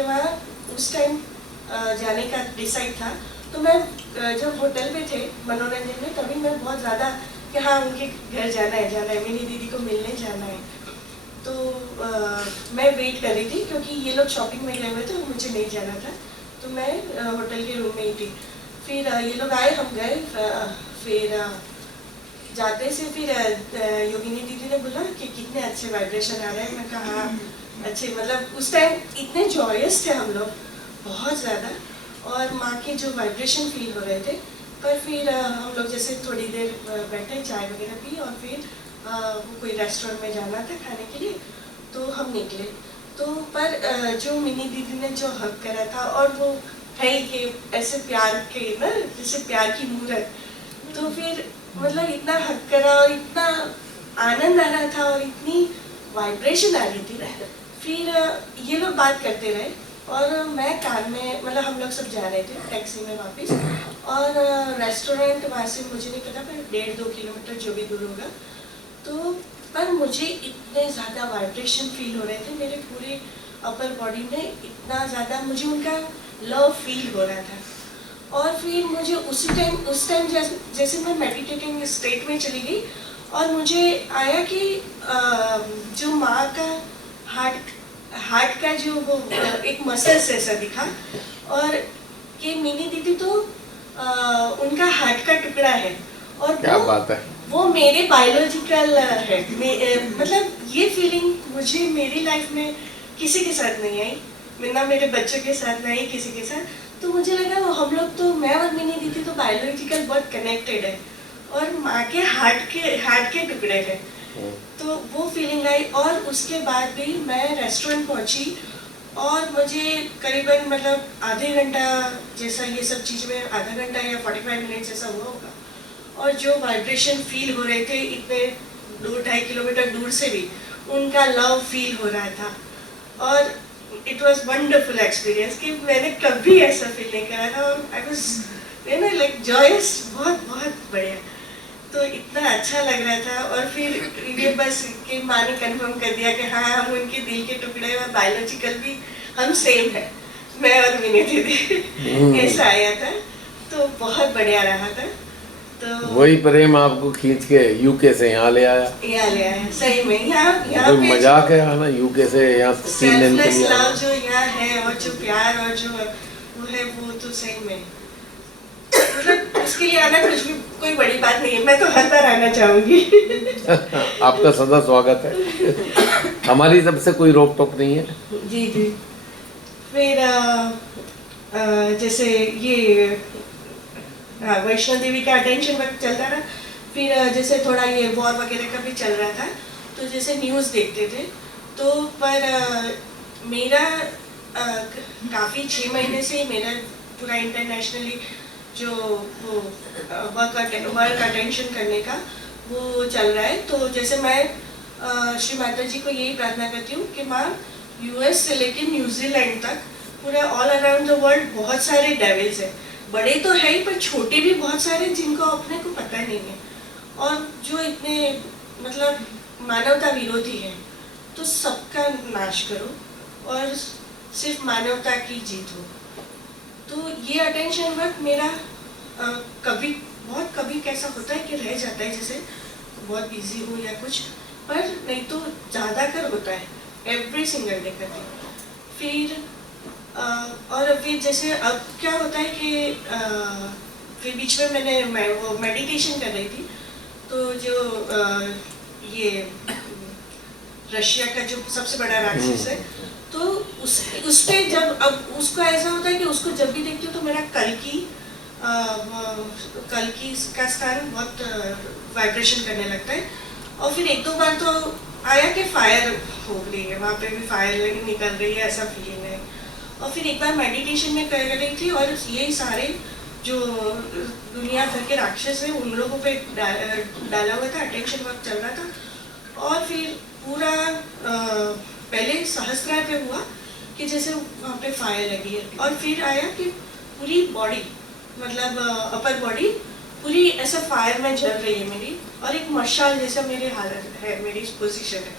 के वहाँ उस टाइम जाने का डिसाइड था। तो मैं जब होटल में थे मनोरंजन में, तभी मैं बहुत ज़्यादा कि हाँ उनके घर जाना है, मेरी दीदी को मिलने जाना है। तो मैं वेट कर रही थी क्योंकि ये लोग शॉपिंग में गए हुए थे और मुझे नहीं जाना था। तो मैं होटल के रूम में ही थी। फिर ये लोग आए, हम गए। फिर जाते से फिर योगिनी दीदी ने बोला कि कितने अच्छे वाइब्रेशन आ रहे हैं। मैं कहा हाँ अच्छे, मतलब उस टाइम इतने जॉयस थे हम लोग, बहुत ज़्यादा, और माँ के जो वाइब्रेशन फील हो रहे थे। पर फिर हम लोग जैसे थोड़ी देर बैठे, चाय वगैरह पी, और फिर वो कोई रेस्टोरेंट में जाना था खाने के लिए, तो हम निकले। तो पर जो मिनी दीदी ने जो हक करा था, और वो है कि ऐसे प्यार के ना, जैसे प्यार की मूरत, तो फिर मतलब इतना हक करा और इतना आनंद आ रहा था और इतनी वाइब्रेशन आ रही थी ना। फिर ये लोग बात करते रहे और मैं कार में, मतलब हम लोग सब जा रहे थे टैक्सी में वापस, और रेस्टोरेंट वहाँ से मुझे नहीं पता, पर 1.5-2 किलोमीटर जो भी दूर होगा। तो पर मुझे इतने ज़्यादा वाइब्रेशन फील हो रहे थे मेरे पूरे अपर बॉडी में, इतना ज़्यादा मुझे उनका लव फील हो रहा था। और फिर मुझे उस टाइम जैसे मैं मेडिटेटिंग स्टेट में चली गई, और मुझे आया कि जो माँ का हार्ट का जो वो एक मसल्स ऐसा दिखा, और कि मिनी दीदी तो उनका हार्ट का टुकड़ा है, और क्या बात है, वो मेरे बायोलॉजिकल है। मतलब ये फीलिंग मुझे मेरी लाइफ में किसी के साथ नहीं आई, ना मेरे बच्चों के साथ, ना ही किसी के साथ। तो मुझे लगा वो हम लोग तो, मैं और मिनी दीदी तो बायोलॉजिकल बहुत कनेक्टेड है, और माँ के हार्ट के टुकड़े हैं। तो वो फीलिंग आई। और उसके बाद भी मैं रेस्टोरेंट पहुँची, और मुझे करीबन मतलब आधे घंटा जैसा ये सब चीज़ में, आधा घंटा या 45 मिनट जैसा हुआ होगा, और जो वाइब्रेशन फील हो रहे थे इतने 2-2.5 किलोमीटर दूर से भी, उनका लव फील हो रहा था। और इट वॉज वंडरफुल एक्सपीरियंस कि मैंने कभी ऐसा फील नहीं करा था, और आई वॉज लाइक जॉयस, बहुत बहुत बढ़िया। तो इतना अच्छा लग रहा था। और फिर ये बस कि माँ ने कन्फर्म कर दिया कि हाँ हम उनके दिल के टुकड़े, और बायोलॉजिकल भी हम सेम है, मैं और मिनी दीदी। ऐसा आया था, तो बहुत बढ़िया रहा था। तो वही प्रेम आपको खींच के यूके से यहाँ ले आया। सही में यहाँ पे मजाक है आना यूके से यहाँ सेल्फलेस लव जो यहाँ है, और जो प्यार और जो वो है, वो तो सही में मतलब उसके लिए आना कुछ भी कोई बड़ी बात नहीं है। मैं तो हर बार आना चाहूंगी। आपका सदा स्वागत है, हमारी तरफ से कोई रोक टोक नहीं है। जी जी। फिर जैसे ये वैष्णो देवी का अटेंशन वक्त चलता रहा। फिर जैसे थोड़ा ये वॉर वगैरह का भी चल रहा था, तो जैसे न्यूज़ देखते थे, तो पर मेरा काफ़ी 6 महीने से मेरा पूरा इंटरनेशनली जो वो वर्क अटेंशन करने का वो चल रहा है। तो जैसे मैं श्री माता जी को यही प्रार्थना करती हूँ कि माँ, यूएस से लेकर न्यूजीलैंड तक पूरा ऑल अराउंड द वर्ल्ड बहुत सारे डेविल्स हैं, बड़े तो है ही पर छोटे भी बहुत सारे जिनको अपने को पता नहीं है, और जो इतने मतलब मानवता विरोधी है, तो सबका नाश करो और सिर्फ मानवता की जीत हो। तो ये अटेंशन वर्क मेरा कभी कैसा होता है कि रह जाता है, जैसे बहुत बिजी हूँ या कुछ, पर नहीं तो ज़्यादातर होता है एवरी सिंगल डे करती हूँ। फिर और फिर जैसे अब क्या होता है कि फिर बीच में मैं वो मेडिटेशन कर रही थी, तो जो ये रशिया का जो सबसे बड़ा राक्षस है, तो उस पे जब अब उसको ऐसा होता है कि उसको जब भी देखती हूँ तो मेरा कल की का स्थान बहुत वाइब्रेशन करने लगता है। और फिर 1-2 बार तो आया कि फायर हो रही है, वहाँ पे भी फायर निकल रही है, ऐसा फीलिंग है। और फिर एक बार मेडिटेशन में कर रही थी, और यही सारे जो दुनिया भर के राक्षस हैं उन लोगों पे डाला हुआ था, अटेंशन वर्क चल रहा था। और फिर पूरा पहले सहस्त्रार पे हुआ कि जैसे वहाँ पे फायर लगी है, और फिर आया कि पूरी बॉडी मतलब अपर बॉडी पूरी ऐसा फायर में जल रही है मेरी, और एक मशाल जैसा मेरे हालत है, मेरी पोजीशन है,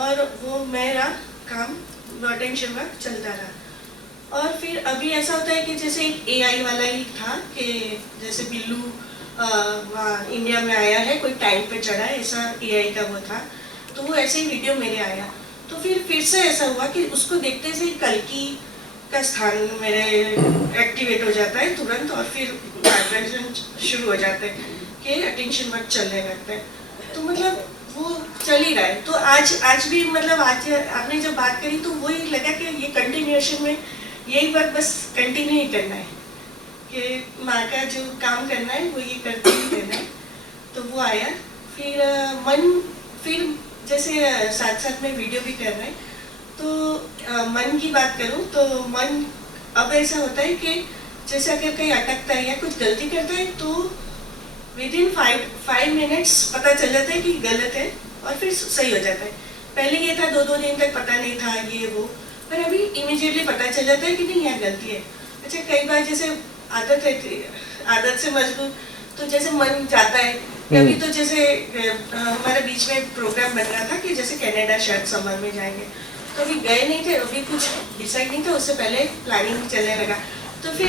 और वो मेरा काम वो अटेंशन वर्क चलता रहा। और फिर अभी ऐसा होता है कि जैसे एक AI वाला ही था कि जैसे बिल्लू वहाँ इंडिया में आया है, कोई टाइम पे चढ़ा है, ऐसा AI का वो था। तो वो ऐसे ही वीडियो मेरे आया, तो फिर से ऐसा हुआ कि उसको देखते से कल्कि का स्थान मेरे एक्टिवेट हो जाता है तुरंत, और फिर वाइब्रेशन शुरू हो जाते हैं कि अटेंशन वर्क चलने लगता है। तो मतलब वो चल ही रहा है। तो आज भी मतलब आज आपने जब बात करी तो वही लगा कि ये कंटिन्यूएशन में यही बात बस कंटिन्यू ही करना है कि माँ का जो काम करना है वो ये करते ही रहना है। तो वो आया। फिर जैसे साथ साथ में वीडियो भी कर रहे हैं, तो मन की बात करूं तो मन अब ऐसा होता है कि जैसे अगर कहीं अटकता है या कुछ गलती करता है तो विदिन 5 मिनट्स पता चल जाता है कि गलत है और फिर सही हो जाता है। पहले ये था 2-2 दिन तक पता नहीं था ये वो, पर अभी इमीडिएटली पता चल जाता है कि नहीं यहाँ गलती है। अच्छा, कई बार जैसे आदत रहती है, आदत से मजबूर, तो जैसे मन जाता है कभी, तो जैसे हमारे बीच में प्रोग्राम बन रहा था कि जैसे कनाडा शायद समर में जाएंगे, तो अभी गए नहीं थे, अभी कुछ डिसाइड नहीं था, उससे पहले प्लानिंग चलने लगा। तो फिर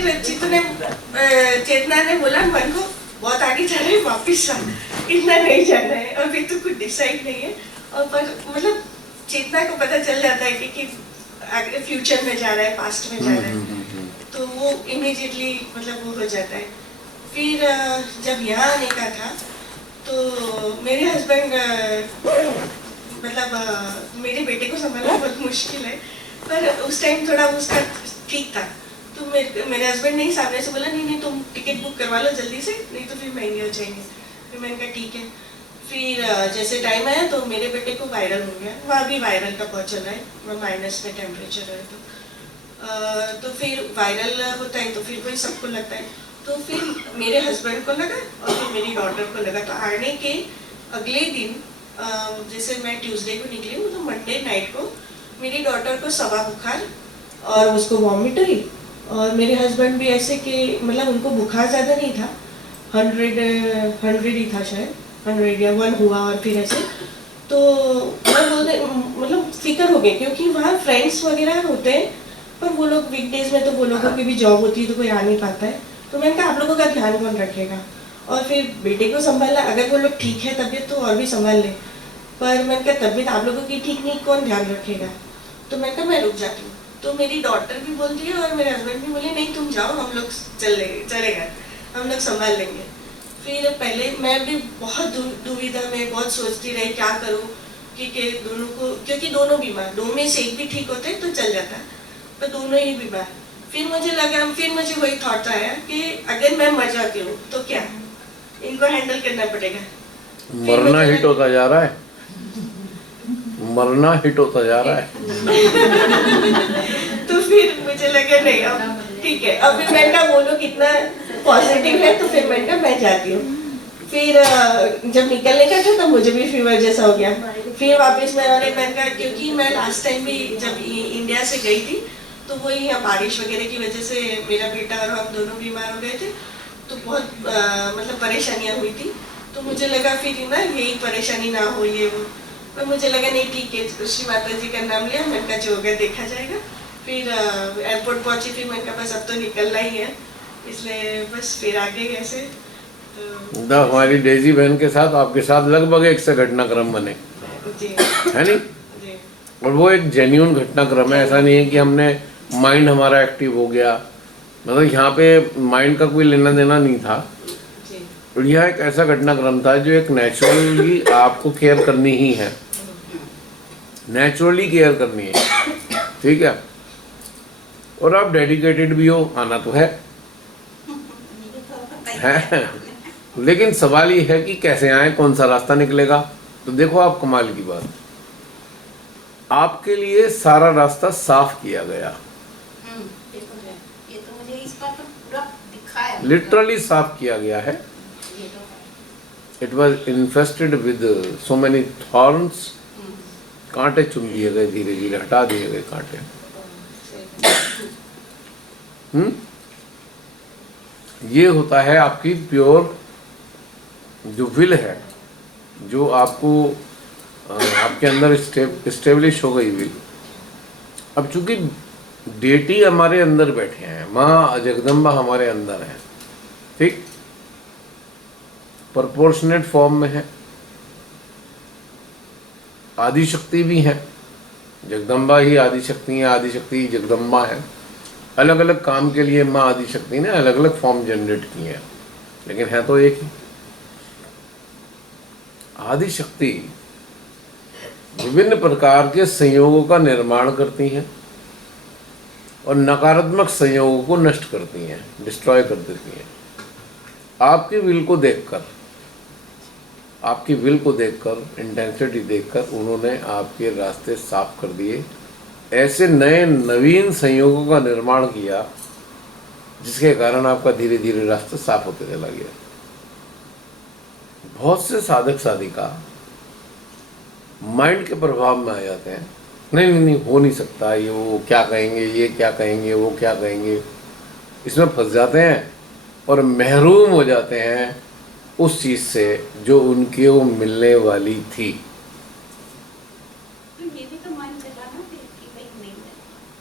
चेतना ने बोला मन को बहुत आगे जा रहे हैं, वापिस आ, इतना नहीं जाना है, अभी तो कुछ डिसाइड नहीं है। और पर मतलब चेतना को पता चल जाता है कि आगे फ्यूचर में जा रहा है, पास्ट में जा रहा है, तो वो इमीडिएटली मतलब वो हो जाता है। फिर जब यहाँ आने का था तो मेरे हस्बैंड मतलब मेरे बेटे को संभालना बहुत मुश्किल है, पर उस टाइम थोड़ा उसका ठीक था। तो मेरे हस्बैंड ने ही सामने से बोला नहीं तुम टिकट बुक करवा लो जल्दी से, नहीं तो फिर महंगे हो जाएंगे। फिर मैंने कहा ठीक है। फिर जैसे टाइम आया तो मेरे बेटे को वायरल हो गया, वहाँ भी वायरल का बहुत चल रहा है, वहाँ माइनस में टेम्परेचर है। तो फिर वायरल होता है तो फिर वही सबको लगता है। तो फिर मेरे हस्बैंड को लगा और फिर मेरी डॉटर को लगा। तो आने के अगले दिन जैसे मैं ट्यूसडे को निकली हूँ तो मंडे नाइट को मेरी डॉटर को सवा बुखार और उसको वॉमिट हुई, और मेरे हस्बैंड भी ऐसे कि मतलब उनको बुखार ज़्यादा नहीं था, 100 ही था शायद, 100 या 1 हुआ, और फिर ऐसे तो मैं बोलते मतलब फिक्र हो गई क्योंकि वहाँ फ्रेंड्स वगैरह होते हैं, पर वो लोग वीकडेज में तो वो लोगों की भी जॉब होती है तो कोई आ नहीं पाता है। तो मैंने कहा आप लोगों का ध्यान कौन रखेगा, और फिर बेटे को संभालना, अगर वो लोग ठीक है तबीयत तो और भी संभाल ले, पर मैंने कहा तबीयत आप लोगों की ठीक नहीं, कौन ध्यान रखेगा। तो मैंने कहा मैं रुक जाती हूँ। तो मेरी डॉटर भी बोल रही है और मेरे हस्बैंड भी बोले नहीं तुम जाओ, हम लोग चलेगा, हम लोग संभाल लेंगे। फिर पहले मैं भी बहुत दुविधा में बहुत सोचती रही क्या करूँ, कि दोनों को, क्योंकि दोनों बीमार, दो में से एक भी ठीक होते तो चल जाता, पर दोनों ही बीमार। फिर मुझे वही थॉट आया कि अगर मैं मर जाती हूँ तो क्या, इनको हैंडल करना पड़ेगा। मरना हिट होता जा रहा है, मरना हिट होता जा रहा है। तो फिर मुझे लगा नहीं अब ठीक है, अब मैंने कहा वो लोग इतना पॉजिटिव है तो फिर मैंने कहा मैं जाती हूँ। फिर जब निकलने का था तब मुझे भी फीवर जैसा हो गया। फिर वापस मैंने कहा क्योंकि मैं लास्ट टाइम भी जब इंडिया से गई थी तो वही यहाँ बारिश वगैरह की वजह से मेरा बेटा और हम दोनों बीमार हो गए थे, तो बहुत मतलब परेशानियाँ हुई थी। तो मुझे लगा फिर ना यही परेशानी ना हो ये वो, पर मुझे लगा नहीं ठीक है, श्री माता जी का नाम लिया, मैंने कहा जो होगा देखा जाएगा। फिर एयरपोर्ट पहुंची, फिर मैंने कहा बस अब तो निकलना ही है, इसलिए बस फिर आ गई ऐसे। तो हमारी डेजी बहन के साथ आपके साथ लगभग एक से घटनाक्रम बने, जी है नहीं? जी और वो एक जेन्यून घटनाक्रम है, ऐसा नहीं है कि हमने माइंड हमारा एक्टिव हो गया, मतलब यहाँ पे माइंड का कोई लेना देना नहीं था। जी और यह एक ऐसा घटनाक्रम था जो एक नेचुरली आपको केयर करनी ही है, नेचुरली केयर करनी है, ठीक है? और आप डेडिकेटेड भी हो, आना तो है, लेकिन सवाल ये है कि कैसे आए, कौन सा रास्ता निकलेगा। तो देखो आप, कमाल की बात, आपके लिए सारा रास्ता साफ किया गया, ये तो मुझे इस बार तो पूरा दिखाया, लिटरली साफ किया गया है। It was infested with so many thorns, कांटे चुन लिए गए, धीरे धीरे हटा दिए गए कांटे। ये होता है आपकी प्योर जो विल है, जो आपको आपके अंदर स्टेब्लिश हो गई विल, अब चूंकि डेटी हमारे अंदर बैठे हैं, माँ जगदम्बा हमारे अंदर है, ठीक, प्रोपोर्शनेट फॉर्म में है, आदि शक्ति भी है, जगदम्बा ही आदि शक्ति है, आदि शक्ति ही जगदम्बा है। अलग अलग काम के लिए माँ आदि शक्ति ने अलग अलग फॉर्म जनरेट किए हैं, लेकिन है तो एक ही। आदि शक्ति विभिन्न प्रकार के संयोगों का निर्माण करती हैं और नकारात्मक संयोगों को नष्ट करती हैं, डिस्ट्रॉय कर देती हैं। आपकी विल को देखकर, आपकी विल को देखकर, इंटेंसिटी देखकर उन्होंने आपके रास्ते साफ कर दिए, ऐसे नए नवीन संयोगों का निर्माण किया जिसके कारण आपका धीरे धीरे रास्ता साफ होते चला गया। बहुत से साधक साधिका माइंड के प्रभाव में आ जाते हैं, नहीं नहीं नहीं हो नहीं सकता, ये वो क्या कहेंगे, ये क्या कहेंगे, वो क्या कहेंगे, इसमें फंस जाते हैं और महरूम हो जाते हैं उस चीज से जो उनके वो मिलने वाली थी। तो ये भी तो मन चला ना फिर कि भाई नहीं है।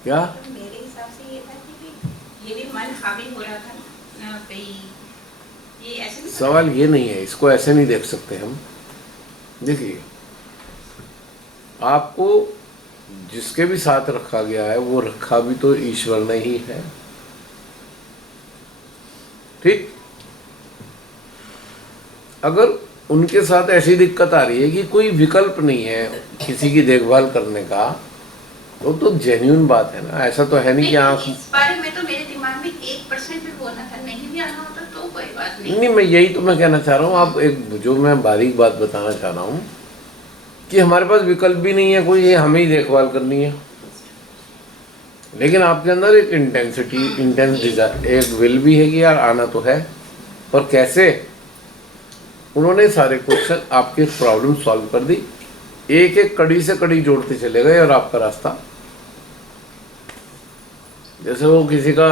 क्या तो मेरे हिसाब से ये था कि भाई ये भी मन हावी हो रहा था ना भाई, ये ऐसे नहीं सवाल ये नहीं है, इसको ऐसे नहीं देख सकते हम। देखिए, आपको जिसके भी साथ रखा गया है वो रखा भी तो ईश्वर ने ही है, ठीक। अगर उनके साथ ऐसी दिक्कत आ रही है कि कोई विकल्प नहीं है किसी की देखभाल करने का, तो जेन्युइन बात है ना। ऐसा तो है नहीं कि आंख, इस बारे में तो मेरे दिमाग में 1% भी होना था, नहीं भी आना होता तो कोई बात नहीं। नहीं, मैं यही तो मैं कहना चाह रहा हूँ। आप एक जो मैं बारीक बात बताना चाह रहा हूँ कि हमारे पास विकल्प भी नहीं है कोई, ये हमें ही देखभाल करनी है, लेकिन आपके अंदर एक इंटेंसिटी, इंटेंस डिजायर, एक विल भी है कि यार आना तो है। और कैसे उन्होंने सारे क्वेश्चन आपकी प्रॉब्लम सॉल्व कर दी, एक एक कड़ी से कड़ी जोड़ते चले गए और आपका रास्ता, जैसे वो किसी का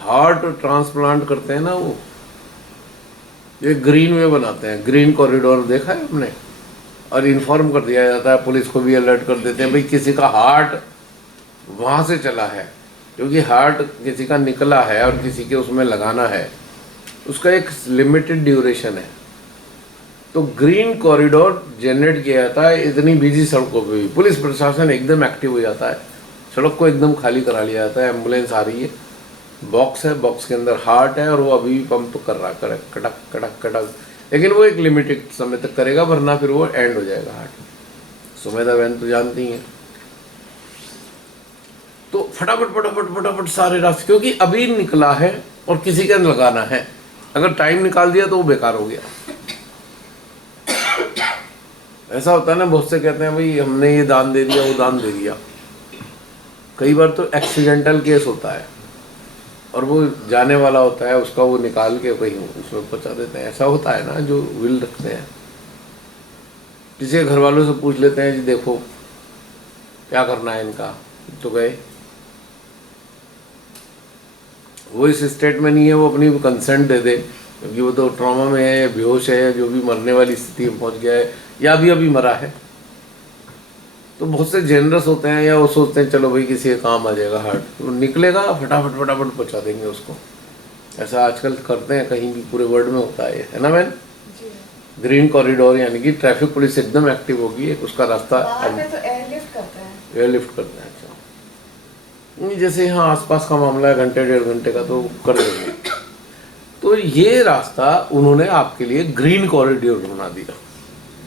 हार्ट ट्रांसप्लांट करते हैं ना, वो एक ग्रीन वे बनाते हैं, ग्रीन कॉरिडोर देखा है हमने, और इन्फॉर्म कर दिया जाता है, पुलिस को भी अलर्ट कर देते हैं भाई किसी का हार्ट वहां से चला है, क्योंकि हार्ट किसी का निकला है और किसी के उसमें लगाना है, उसका एक लिमिटेड ड्यूरेशन है। तो ग्रीन कॉरिडोर जनरेट किया जाता है इतनी बिजी सड़कों पे भी, पुलिस प्रशासन एकदम एक्टिव हो जाता है, सड़क को एकदम खाली करा लिया जाता है, एम्बुलेंस आ रही है, बॉक्स है, बॉक्स के अंदर हार्ट है और वो अभी भी पंप कर रहा है, कड़क कड़क कड़क, लेकिन वो एक लिमिटेड समय तक करेगा, वरना फिर वो एंड हो जाएगा हार्ट। सुमेधा बहन तो जानती हैं। तो फटाफट फटाफट फटाफट सारे रास्ते, क्योंकि अभी निकला है और किसी के लगाना है, अगर टाइम निकाल दिया तो वो बेकार हो गया। ऐसा होता है ना, बहुत से कहते हैं भाई हमने ये दान दे दिया, वो दान दे दिया। कई बार तो एक्सीडेंटल केस होता है और वो जाने वाला होता है, उसका वो निकाल के कहीं उसमें पहुंचा देते हैं। ऐसा होता है ना, जो विल रखते हैं। किसी के घर वालों से पूछ लेते हैं जी देखो क्या करना है इनका, तो गए, वो इस स्टेट में नहीं है, वो अपनी कंसेंट दे दे, क्योंकि वो तो ट्रॉमा में है, बेहोश है, जो भी मरने वाली स्थिति में पहुंच गया है या अभी मरा है। तो बहुत से जेनरस होते हैं, या वो सोचते हैं चलो भाई किसी के काम आ जाएगा हार्ट, तो निकलेगा फटाफट फटाफट पहुंचा देंगे उसको। ऐसा आजकल करते हैं, कहीं भी पूरे वर्ल्ड में होता है ना मैन। ग्रीन कॉरिडोर यानी कि ट्रैफिक पुलिस एकदम एक्टिव होगी, उसका रास्ता तो एयरलिफ्ट करता है, एयरलिफ्ट करते हैं। अच्छा, नहीं जैसे यहाँ आसपास का मामला है, घंटे डेढ़ घंटे का, तो कर देंगे। तो ये रास्ता उन्होंने आपके लिए ग्रीन कॉरिडोर बना दिया।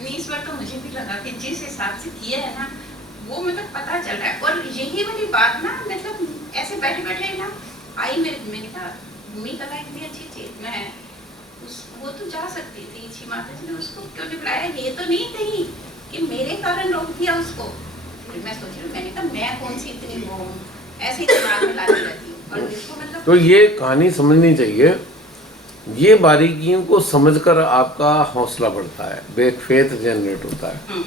इस बार तो मुझे भी लगा कि जिस हिसाब से किया है ना, वो मतलब पता चल रहा है। और यही वाली बात ना, मतलब ऐसे बैठे बैठे ना आई मैंने कहा भूमि कला इतनी अच्छी चीज, मैं वो तो जा सकती थी, अच्छी माता जी ने उसको क्यों नहीं बुलाया, ये तो नहीं कही कि मेरे कारण रोक दिया उसको। फिर मैं सोच रही हूँ, मैंने कहा मैं कौन सी इतनी वो हूँ, ऐसे ही दिमाग में लाती रहती हूँ। और इसको मतलब तो ये कहानी समझनी चाहिए, ये बारीकियों को समझकर आपका हौसला बढ़ता है, एक फेथ जनरेट होता है,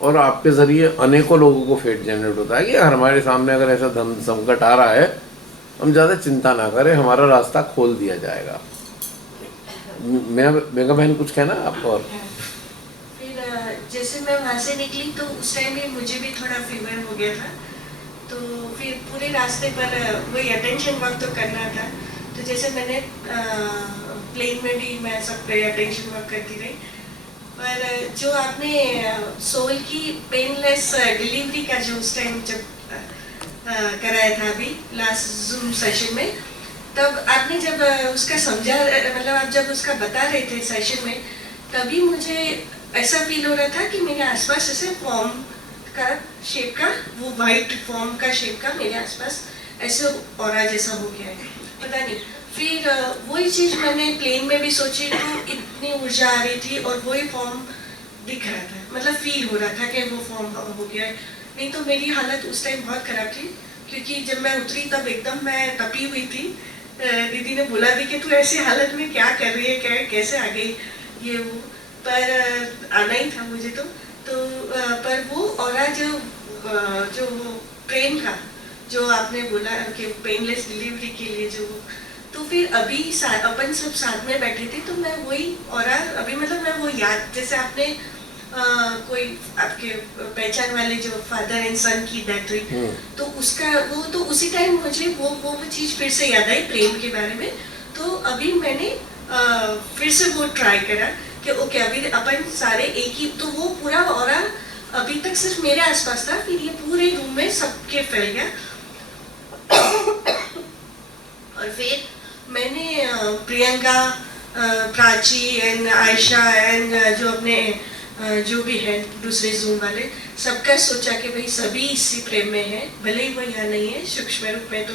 और आपके जरिए अनेकों लोगों को फेथ जनरेट होता है कि हमारे सामने अगर ऐसा धन संकट आ रहा है, हम ज़्यादा चिंता ना करें, हमारा रास्ता खोल दिया जाएगा। मेगा बहन कुछ कहना आपको? और फिर जैसे मैं वहाँ से निकली तो उस टाइम में मुझे भी थोड़ा फीवर हो गया था। तो फिर पूरे रास्ते पर वही अटेंशन वर्क तो करना था। तो जैसे मैंने प्लेन में भी मैं सब पे अटेंशन वर्क करती रही। पर जो आपने सोल की पेनलेस डिलीवरी का जो उस टाइम जब कराया था अभी लास्ट जूम सेशन में, तब आपने जब उसका समझा, मतलब आप जब उसका बता रहे थे सेशन में, तभी मुझे ऐसा फील हो रहा था कि मेरे आसपास ऐसे फॉर्म का शेप का, वो वाइट फॉर्म का शेप का मेरे आसपास ऐसे ऑरा जैसा हो गया है, पता नहीं। फिर वही चीज़ मैंने प्लेन में भी सोची, तो इतनी ऊर्जा आ रही थी और वही फॉर्म दिख रहा था, मतलब फील हो रहा था कि वो फॉर्म हो गया है। नहीं तो मेरी हालत उस टाइम बहुत ख़राब थी, क्योंकि जब मैं उतरी तब एकदम मैं तपी हुई थी। दीदी ने बोला भी कि तू ऐसी हालत में क्या कर रही है, क्या कैसे आ गई ये वो, पर आना ही था मुझे तो पर वो ऑरा जो वो ट्रेन का जो आपने बोला कि पेनलेस डिलीवरी के लिए जो, तो फिर अभी अपन सब साथ में बैठे थे, तो मैं वही ऑरा अभी, मतलब मैं वो याद, जैसे आपने कोई आपके पहचान वाले जो फादर एंड सन की डेथ हुई, तो उसका वो, तो उसी टाइम मुझे वो चीज़ फिर से याद आई प्रेम के बारे में। तो अभी मैंने फिर से वो ट्राई करा कि ओके अभी अपन सारे एक ही, तो वो पूरा ऑरा अभी तक सिर्फ मेरे आसपास था, फिर ये पूरे रूम में सबके फैल गया। और फिर मैंने प्रियंका, प्राची एंड आयशा एंड जो अपने जो भी है दूसरे जूम वाले, सबका सोचा कि भाई सभी इसी प्रेम में है, भले ही वो यहाँ नहीं है सूक्ष्म रूप में तो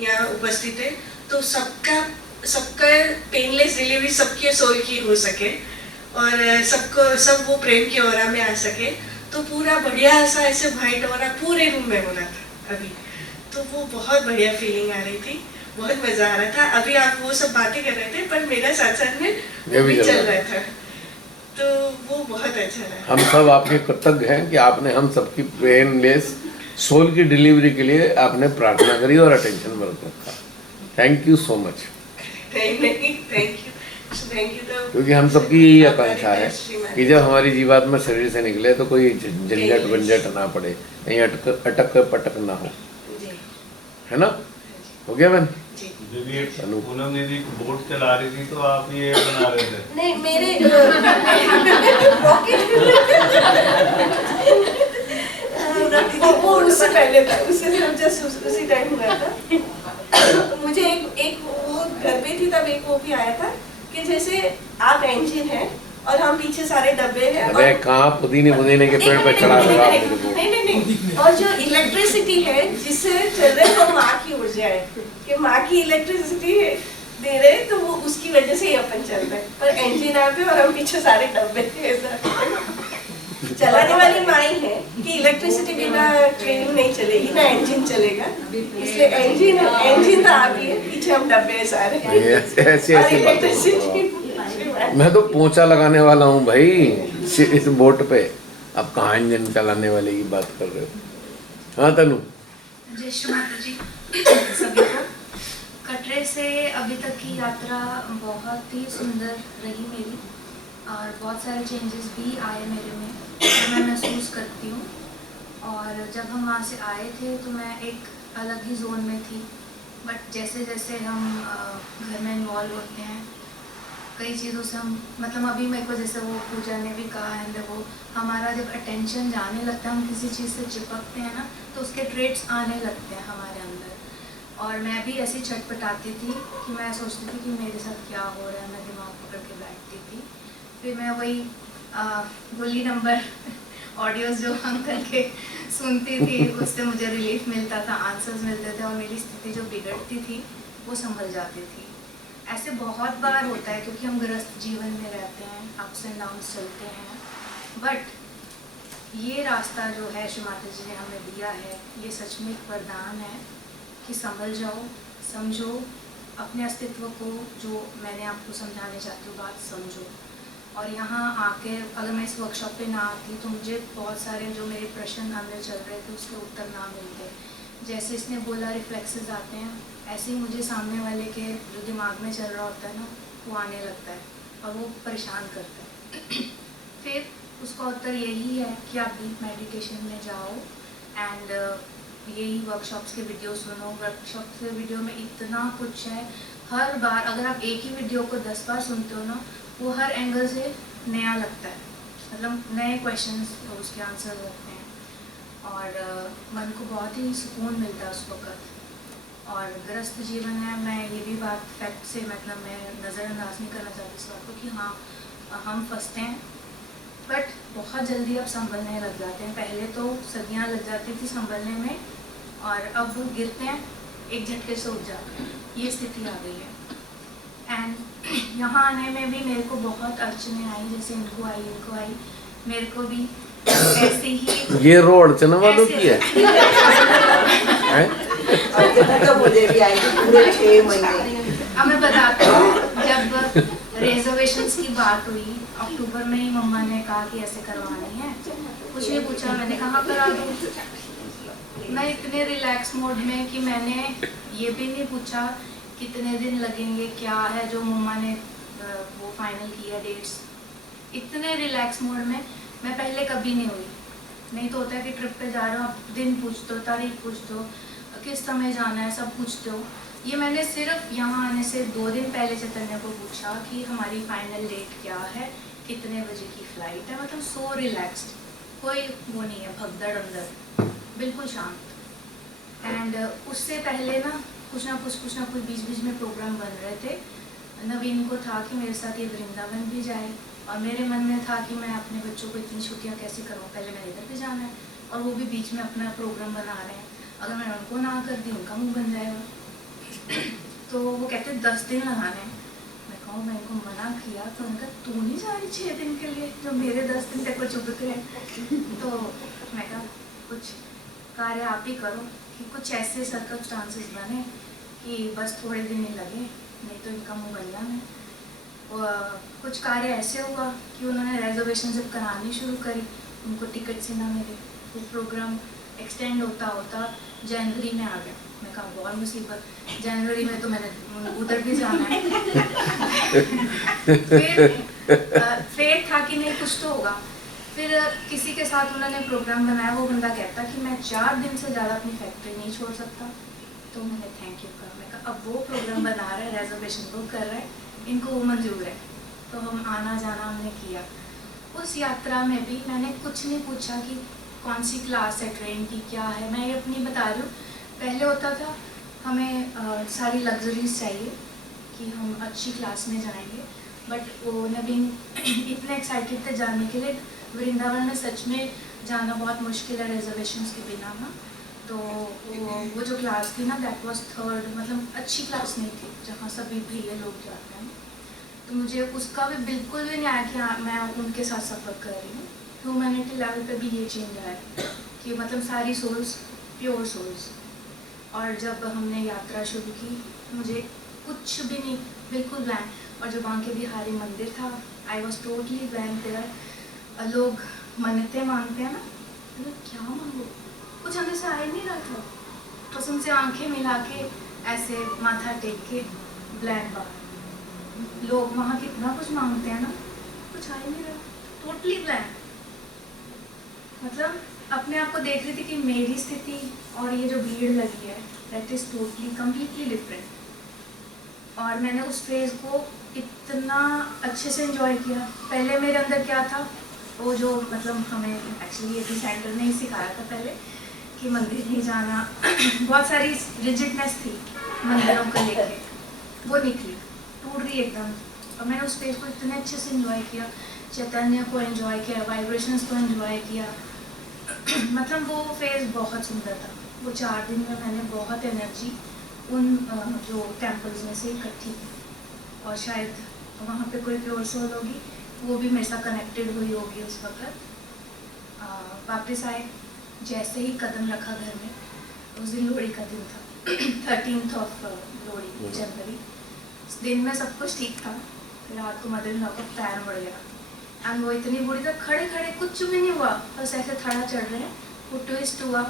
यहाँ उपस्थित है, तो सबका पेनलेस डिलीवरी सबके सोल की हो सके और सब वो प्रेम के ऑरा में आ सके। तो पूरा बढ़िया सा ऐसे वाइट ऑरा पूरे रूम में हो रहा था अभी, तो वो बहुत बढ़िया फीलिंग आ रही थी, बहुत मजा आ रहा था। अभी आप वो सब बातें कर रहे थे, पर मेरा साथ साथ में वो भी चल रहा था, तो वो बहुत अच्छा लगा। हम सब आपके कृतज्ञ हैं कि आपने हम सबकी पेनलेस सोल की डिलीवरी के लिए आपने प्रार्थना करी और अटेंशन वर्क रखा। Thank you so much. Thank you. क्योंकि हम सबकी यही आकांक्षा है कि जब हमारी जीवात्मा शरीर से निकले तो कोई झंझट वंझट ना पड़े, कहीं अटक पटक ना हो, है ना? हो गया बहन? जब ये पूनम दीदी बोट चला रही थी तो आप ये बना रहे थे? नहीं, मेरे वो उससे पहले था, उससे जस्ट उसी टाइम हुआ था। मुझे एक वो घर पे थी तब एक वो भी आया था कि जैसे आप इंजन है और हम पीछे सारे डब्बे हैं। अबे कहाँ पुदीने के पेड़ पे चढ़ा लगा? नहीं, और जो इलेक्ट्रिसिटी है जिससे चल रहे वो माँ की ऊर्जा है, कि माँ की इलेक्ट्रिसिटी दे रहे, तो वो उसकी वजह से ही अपन चल रहे हैं। पर इंजन आप पे और हम पीछे सारे डब्बे चलाने वाली माँ ही है कि इलेक्ट्रिसिटी बिना ट्रेन नहीं चलेगी ना, इंजन चलेगा, इसलिए इंजन तो आप ही है, पीछे हम डब्बे हैं सारे। ऐसी बातें। मैं तो पोंछा लगाने वाला हूँ भाई इस बोट पे, अब कहाँ इंजन चलाने वाले की बात कर रहे हो? हाँ तनु। जय श्री माता जी सभी को। कटरे से अभी तक की यात्रा बहुत ही सुंदर रही मेरी, और बहुत सारे चेंजेस भी आए मेरे में, जो मैं महसूस करती हूँ। और जब हम वहाँ से आए थे तो मैं एक अलग ही जोन में थी, बट जैसे जैसे हम घर में इन्वॉल्व होते हैं कई चीज़ों से, हम मतलब अभी मेरे को जैसे वो पूजा ने भी कहा है, वो हमारा जब अटेंशन जाने लगता है, हम किसी चीज़ से चिपकते हैं ना, तो उसके ट्रेट्स आने लगते हैं हमारे अंदर। और मैं भी ऐसी छटपटाती थी कि मैं सोचती थी कि मेरे साथ क्या हो रहा है, मैं दिमाग पकड़ के बैठती थी। फिर मैं वही गोली नंबर ऑडियोज़ जो हम करके सुनती थी, उससे मुझे रिलीफ मिलता था, आंसर्स मिलते थे, और मेरी स्थिति जो बिगड़ती थी वो संभल जाती थी। ऐसे बहुत बार होता है क्योंकि हम गृहस्थ जीवन में रहते हैं, अप्स एंड डाउन्स चलते हैं, बट ये रास्ता जो है श्री माता जी ने हमें दिया है, ये सच में एक वरदान है कि संभल जाओ, समझो अपने अस्तित्व को, जो मैंने आपको समझाने चाहती हूँ बात समझो। और यहाँ आके अगर मैं इस वर्कशॉप पे ना आती तो मुझे बहुत सारे जो मेरे प्रश्न अंदर चल रहे थे उसके उत्तर ना मिलते। जैसे इसने बोला रिफ्लेक्सेस आते हैं, ऐसे ही मुझे सामने वाले के जो दिमाग में चल रहा होता है ना, वो आने लगता है और वो परेशान करता है। फिर उसका उत्तर यही है कि आप डीप मेडिटेशन में जाओ एंड यही वर्कशॉप्स के वीडियो सुनो। वर्कशॉप्स के वीडियो में इतना कुछ है, हर बार अगर आप एक ही वीडियो को 10 बार सुनते हो ना, वो हर एंगल से नया लगता है, मतलब नए क्वेश्चंस उसके आंसर होते हैं और मन को बहुत ही सुकून मिलता है उस वक्त। और ग्रस्त जीवन है, मैं ये भी बात फैक्ट से मतलब मैं नज़रअंदाज नहीं करना चाहती इस बात को कि हाँ हम फंसते हैं बट बहुत जल्दी अब संभलने लग जाते हैं। पहले तो सदियाँ लग जाती थी संभलने में और अब गिरते हैं एक झटके से उठ जाते हैं, ये स्थिति आ गई है। एंड यहाँ आने में भी मेरे को बहुत अड़चने आई, जैसे इनको आई मेरे को भी ऐसे ही। ये रोड अड़चन वालों की है, तो मुझे भी आएगी पूरे 6 महीने। अब मैं बताती हूँ, जब रिजर्वेशंस की बात हुई अक्टूबर में ही मम्मा ने कहा कि ऐसे करवानी है, कुछ नहीं पूछा, मैंने कहा करा दो। मैं इतने रिलैक्स मोड में कि मैंने ये भी नहीं पूछा कितने दिन लगेंगे, क्या है जो मम्मा ने वो फाइनल किया डेट्स। इतने रिलैक्स मोड में मैं पहले कभी नहीं हुई। नहीं तो होता है कि ट्रिप पे जा रहे हो आप दिन पूछ दो, तारीख पूछ दो, किस समय जाना है, सब पूछते हो। ये मैंने सिर्फ यहाँ आने से 2 दिन पहले चैतन्य को पूछा कि हमारी फाइनल डेट क्या है, कितने बजे की फ़्लाइट है। मतलब सो रिलैक्स्ड, कोई वो नहीं है भगदड़ अंदर, बिल्कुल शांत। एंड उससे पहले ना कुछ ना कुछ बीच में प्रोग्राम बन रहे थे। नवीन को था कि मेरे साथ ये वृंदावन भी जाए और मेरे मन में था कि मैं अपने बच्चों को इतनी छुट्टियाँ कैसे करूँ, पहले मैंने इधर भी जाना है और वो भी बीच में अपना प्रोग्राम बना रहे हैं। अगर मैं उनको ना कर दी उनका मुँह बन जाएगा। तो वो कहते 10 दिन लगाने हैं। मैं कहूँ मैं इनको मना किया तो उनका तू नहीं जा रही 6 दिन के लिए, जो मेरे 10 दिन तक वो चुभते हैं। तो मैं कहा कुछ कार्य आप ही करो कि कुछ ऐसे सर्कमस्टांसेस बने कि बस थोड़े दिन ही लगे, नहीं तो इनका मुँह बन जाना है। और कुछ कार्य ऐसे हुआ कि उन्होंने रिजर्वेशन जब करानी शुरू करी, उनको टिकट से ना मिले, वो प्रोग्राम एक्सटेंड होता जनवरी में आ गया। मैं कहा बहुत मुसीबत, जनवरी में तो मैंने उधर भी जाना है। फिर था कि नहीं कुछ तो होगा। फिर किसी के साथ उन्होंने प्रोग्राम बनाया, वो बंदा कहता कि मैं 4 दिन से ज़्यादा अपनी फैक्ट्री नहीं छोड़ सकता। तो मैंने थैंक यू कहा। मैं कहा अब वो प्रोग्राम बना रहा है, रिजर्वेशन बुक कर रहा है, इनको वो मंजूर है। तो हम आना जाना हमने किया। उस यात्रा में भी मैंने कुछ नहीं पूछा कि कौन सी क्लास है ट्रेन की, क्या है। मैं ये अपनी बता रही हूँ, पहले होता था हमें सारी लग्जरीज चाहिए कि हम अच्छी क्लास में जाएंगे, बट वो नवीन इतने एक्साइटेड थे जाने के लिए। वृंदावन में सच में जाना बहुत मुश्किल है रिजर्वेशंस के बिना ना। तो वो जो क्लास थी ना दैट वाज 3rd, मतलब अच्छी क्लास नहीं थी जहाँ सभी प्रिय लोग जाते हैं। तो मुझे उसका भी बिल्कुल भी नहीं आया कि हाँ मैं उनके साथ सफ़र कर रही हूँ। ह्यूमैनिटी लेवल पे भी ये चेंज आया कि मतलब सारी सोल्स प्योर सोल्स। और जब हमने यात्रा शुरू की मुझे कुछ भी नहीं, बिल्कुल ब्लैंक। और जब बांके बिहारी मंदिर था, I was totally blank there. लोग मन्नतें मांगते हैं ना, तो क्या मांगो, कुछ अंदर से आ ही नहीं रहा था। कसम से आंखें मिला के ऐसे माथा टेक के ब्लैंक बाहर। लोग वहाँ कितना कुछ मांगते हैं ना, कुछ आ ही नहीं रहा, टोटली ब्लैंक। मतलब अपने आप को देख रही थी कि मेरी स्थिति और ये जो भीड़ लगी है that is totally completely different. और मैंने उस फेज़ को इतना अच्छे से एंजॉय किया। पहले मेरे अंदर क्या था, वो जो मतलब हमें एक्चुअली ये भी सेंटर ने ही सिखाया था पहले कि मंदिर नहीं जाना। बहुत सारी रिजिडनेस थी मंदिरों को लेकर, वो निकली, टूट रही एकदम। और मैंने उस फेज़ को इतने अच्छे से एंजॉय किया, चैतन्य को एंजॉय किया, वाइब्रेशंस को एंजॉय किया। मतलब वो फेज़ बहुत सुंदर था। वो 4 दिन में मैंने बहुत एनर्जी उन जो टेम्पल्स में से इकट्ठी की। और शायद वहाँ पे कोई प्योर सोल होगी, वो भी मेरे साथ कनेक्टेड हुई होगी उस वक्त। वापस आए, जैसे ही कदम रखा घर में, उस दिन लोहड़ी का दिन था 13th ऑफ लोहड़ी जनवरी। उस दिन में सब कुछ ठीक था, रात को मदर इन लॉ का पैर मुड़ गया। एंड वो इतनी बुरी था, खड़े खड़े कुछ भी नहीं हुआ, बस ऐसे थड़ा चढ़ रहे हैं। वो ट्विस्ट हुआ,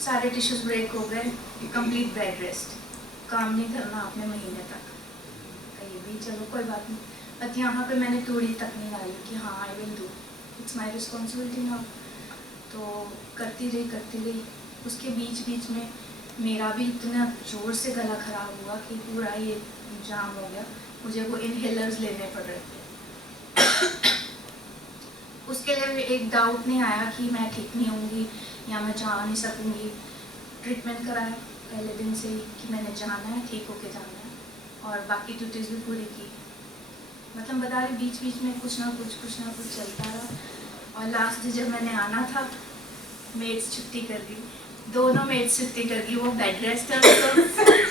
सारे टिश्यूज ब्रेक हो गए, कंप्लीट बेड रेस्ट, काम नहीं करना आपने महीने तक। ये भी चलो कोई बात नहीं, बट यहाँ पे मैंने थोड़ी तक नहीं लाई कि हाँ I will do, it's my responsibility now. तो करती रही। उसके बीच में मेरा भी इतना ज़ोर से गला ख़राब हुआ कि पूरा ये जाम हो गया, मुझे वो इनहेलर्स लेने पड़ रहे थे। उसके लिए एक डाउट नहीं आया कि मैं ठीक नहीं होंगी या मैं जा नहीं सकूँगी। ट्रीटमेंट कराया पहले दिन से ही कि मैंने जाना है, ठीक होके जाना है, और बाकी ड्यूटीज़ भी पूरी की। मतलब बता रही बीच में कुछ ना कुछ चलता रहा। और लास्ट जब मैंने आना था, मेड्स छुट्टी कर दी, दोनों मेड्स छुट्टी कर दी, वो बेड रेस्ट है।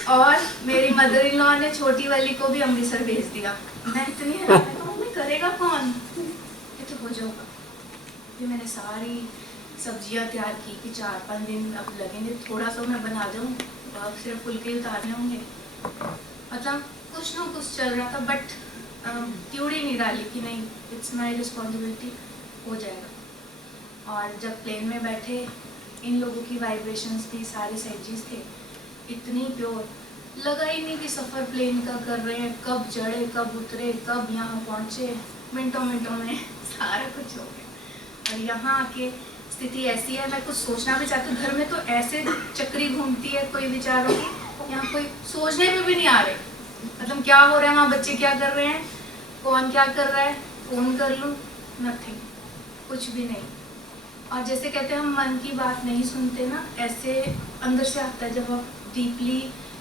और मेरी मदर इन लॉ ने छोटी वाली को भी अमृतसर भेज दिया। मैं इतनी हैरान है, मम्मी करेगा कौन? ये तो हो जाएगा। फिर मैंने सारी सब्जियां तैयार की कि 4-5 दिन अब लगेंगे, थोड़ा सा मैं बना दूँ, सिर्फ फुलके उतारने होंगे। मतलब कुछ ना कुछ चल रहा था, बट त्योड़ी नहीं डाली कि नहीं, इट्स माई रिस्पॉन्सिबिलिटी, हो जाएगा। और जब प्लेन में बैठे, इन लोगों की वाइब्रेशंस भी सारे सेंचुरीज थे, इतनी प्योर, लगा ही नहीं कि सफ़र प्लेन का कर रहे हैं, कब चढ़े, कब उतरे, कब यहाँ पहुँचे, मिनटों में सारा कुछ हो गया। और यहाँ आके स्थिति ऐसी है, मैं कुछ सोचना भी चाहती हूँ, घर में तो ऐसे चक्री घूमती है कोई विचारों की, यहाँ कोई सोचने में भी नहीं आ रहे, मतलब क्या हो रहा है वहाँ, बच्चे क्या कर रहे हैं, कौन क्या कर रहा है, फ़ोन कर लूँ, नथिंग, कुछ भी नहीं। और जैसे कहते हैं हम मन की बात नहीं सुनते ना, ऐसे अंदर से आता है। जब आप डीपली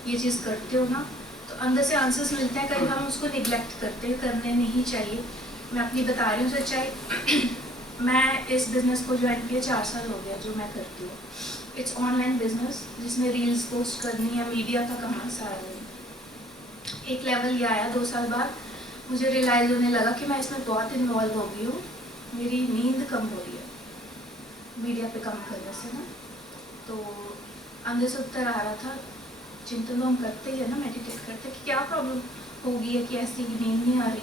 ये चीज़ करते हो ना, तो अंदर से आंसर्स मिलते हैं। कई हम उसको निगलेक्ट करते हैं, करने नहीं चाहिए। मैं अपनी बता रही हूँ सच्चाई। मैं इस बिज़नेस को ज्वाइन किया 4 साल हो गया, जो मैं करती हूँ। इट्स ऑनलाइन बिजनेस जिसमें रील्स पोस्ट करनी है, मीडिया का कमाल सारा नहीं। एक लेवल ये आया 2 साल बाद, मुझे रियलाइज़ होने लगा कि मैं इसमें बहुत इन्वॉल्व हो गई हूँ, मेरी नींद कम हो रही है मीडिया पे काम करने से ना। तो अंदर से उत्तर आ रहा था, चिंतन तो हम करते ही है ना, मेडिटेट करते कि क्या प्रॉब्लम होगी है कि ऐसी नींद नहीं आ रही,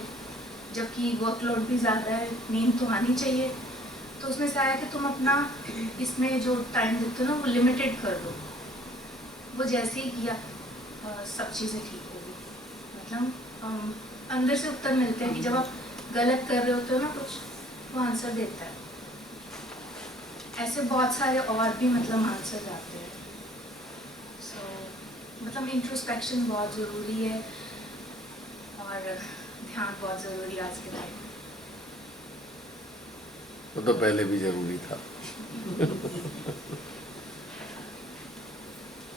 जबकि वर्कलोड भी ज़्यादा है, नींद तो आनी चाहिए। तो उसमें से आया कि तुम अपना इसमें जो टाइम देते हो ना, वो लिमिटेड कर दो। वो जैसे ही किया, सब चीज़ें ठीक हो गई। मतलब अंदर से उत्तर मिलते हैं कि जब आप गलत कर रहे होते हो ना कुछ, वो आंसर देता है। ऐसे बहुत सारे और भी मतलब आंसर आते हैं। सो मतलब इंट्रोस्पेक्शन बहुत ज़रूरी है, और ध्यान बहुत ज़रूरी है आज के टाइम में। वो तो पहले भी जरूरी था।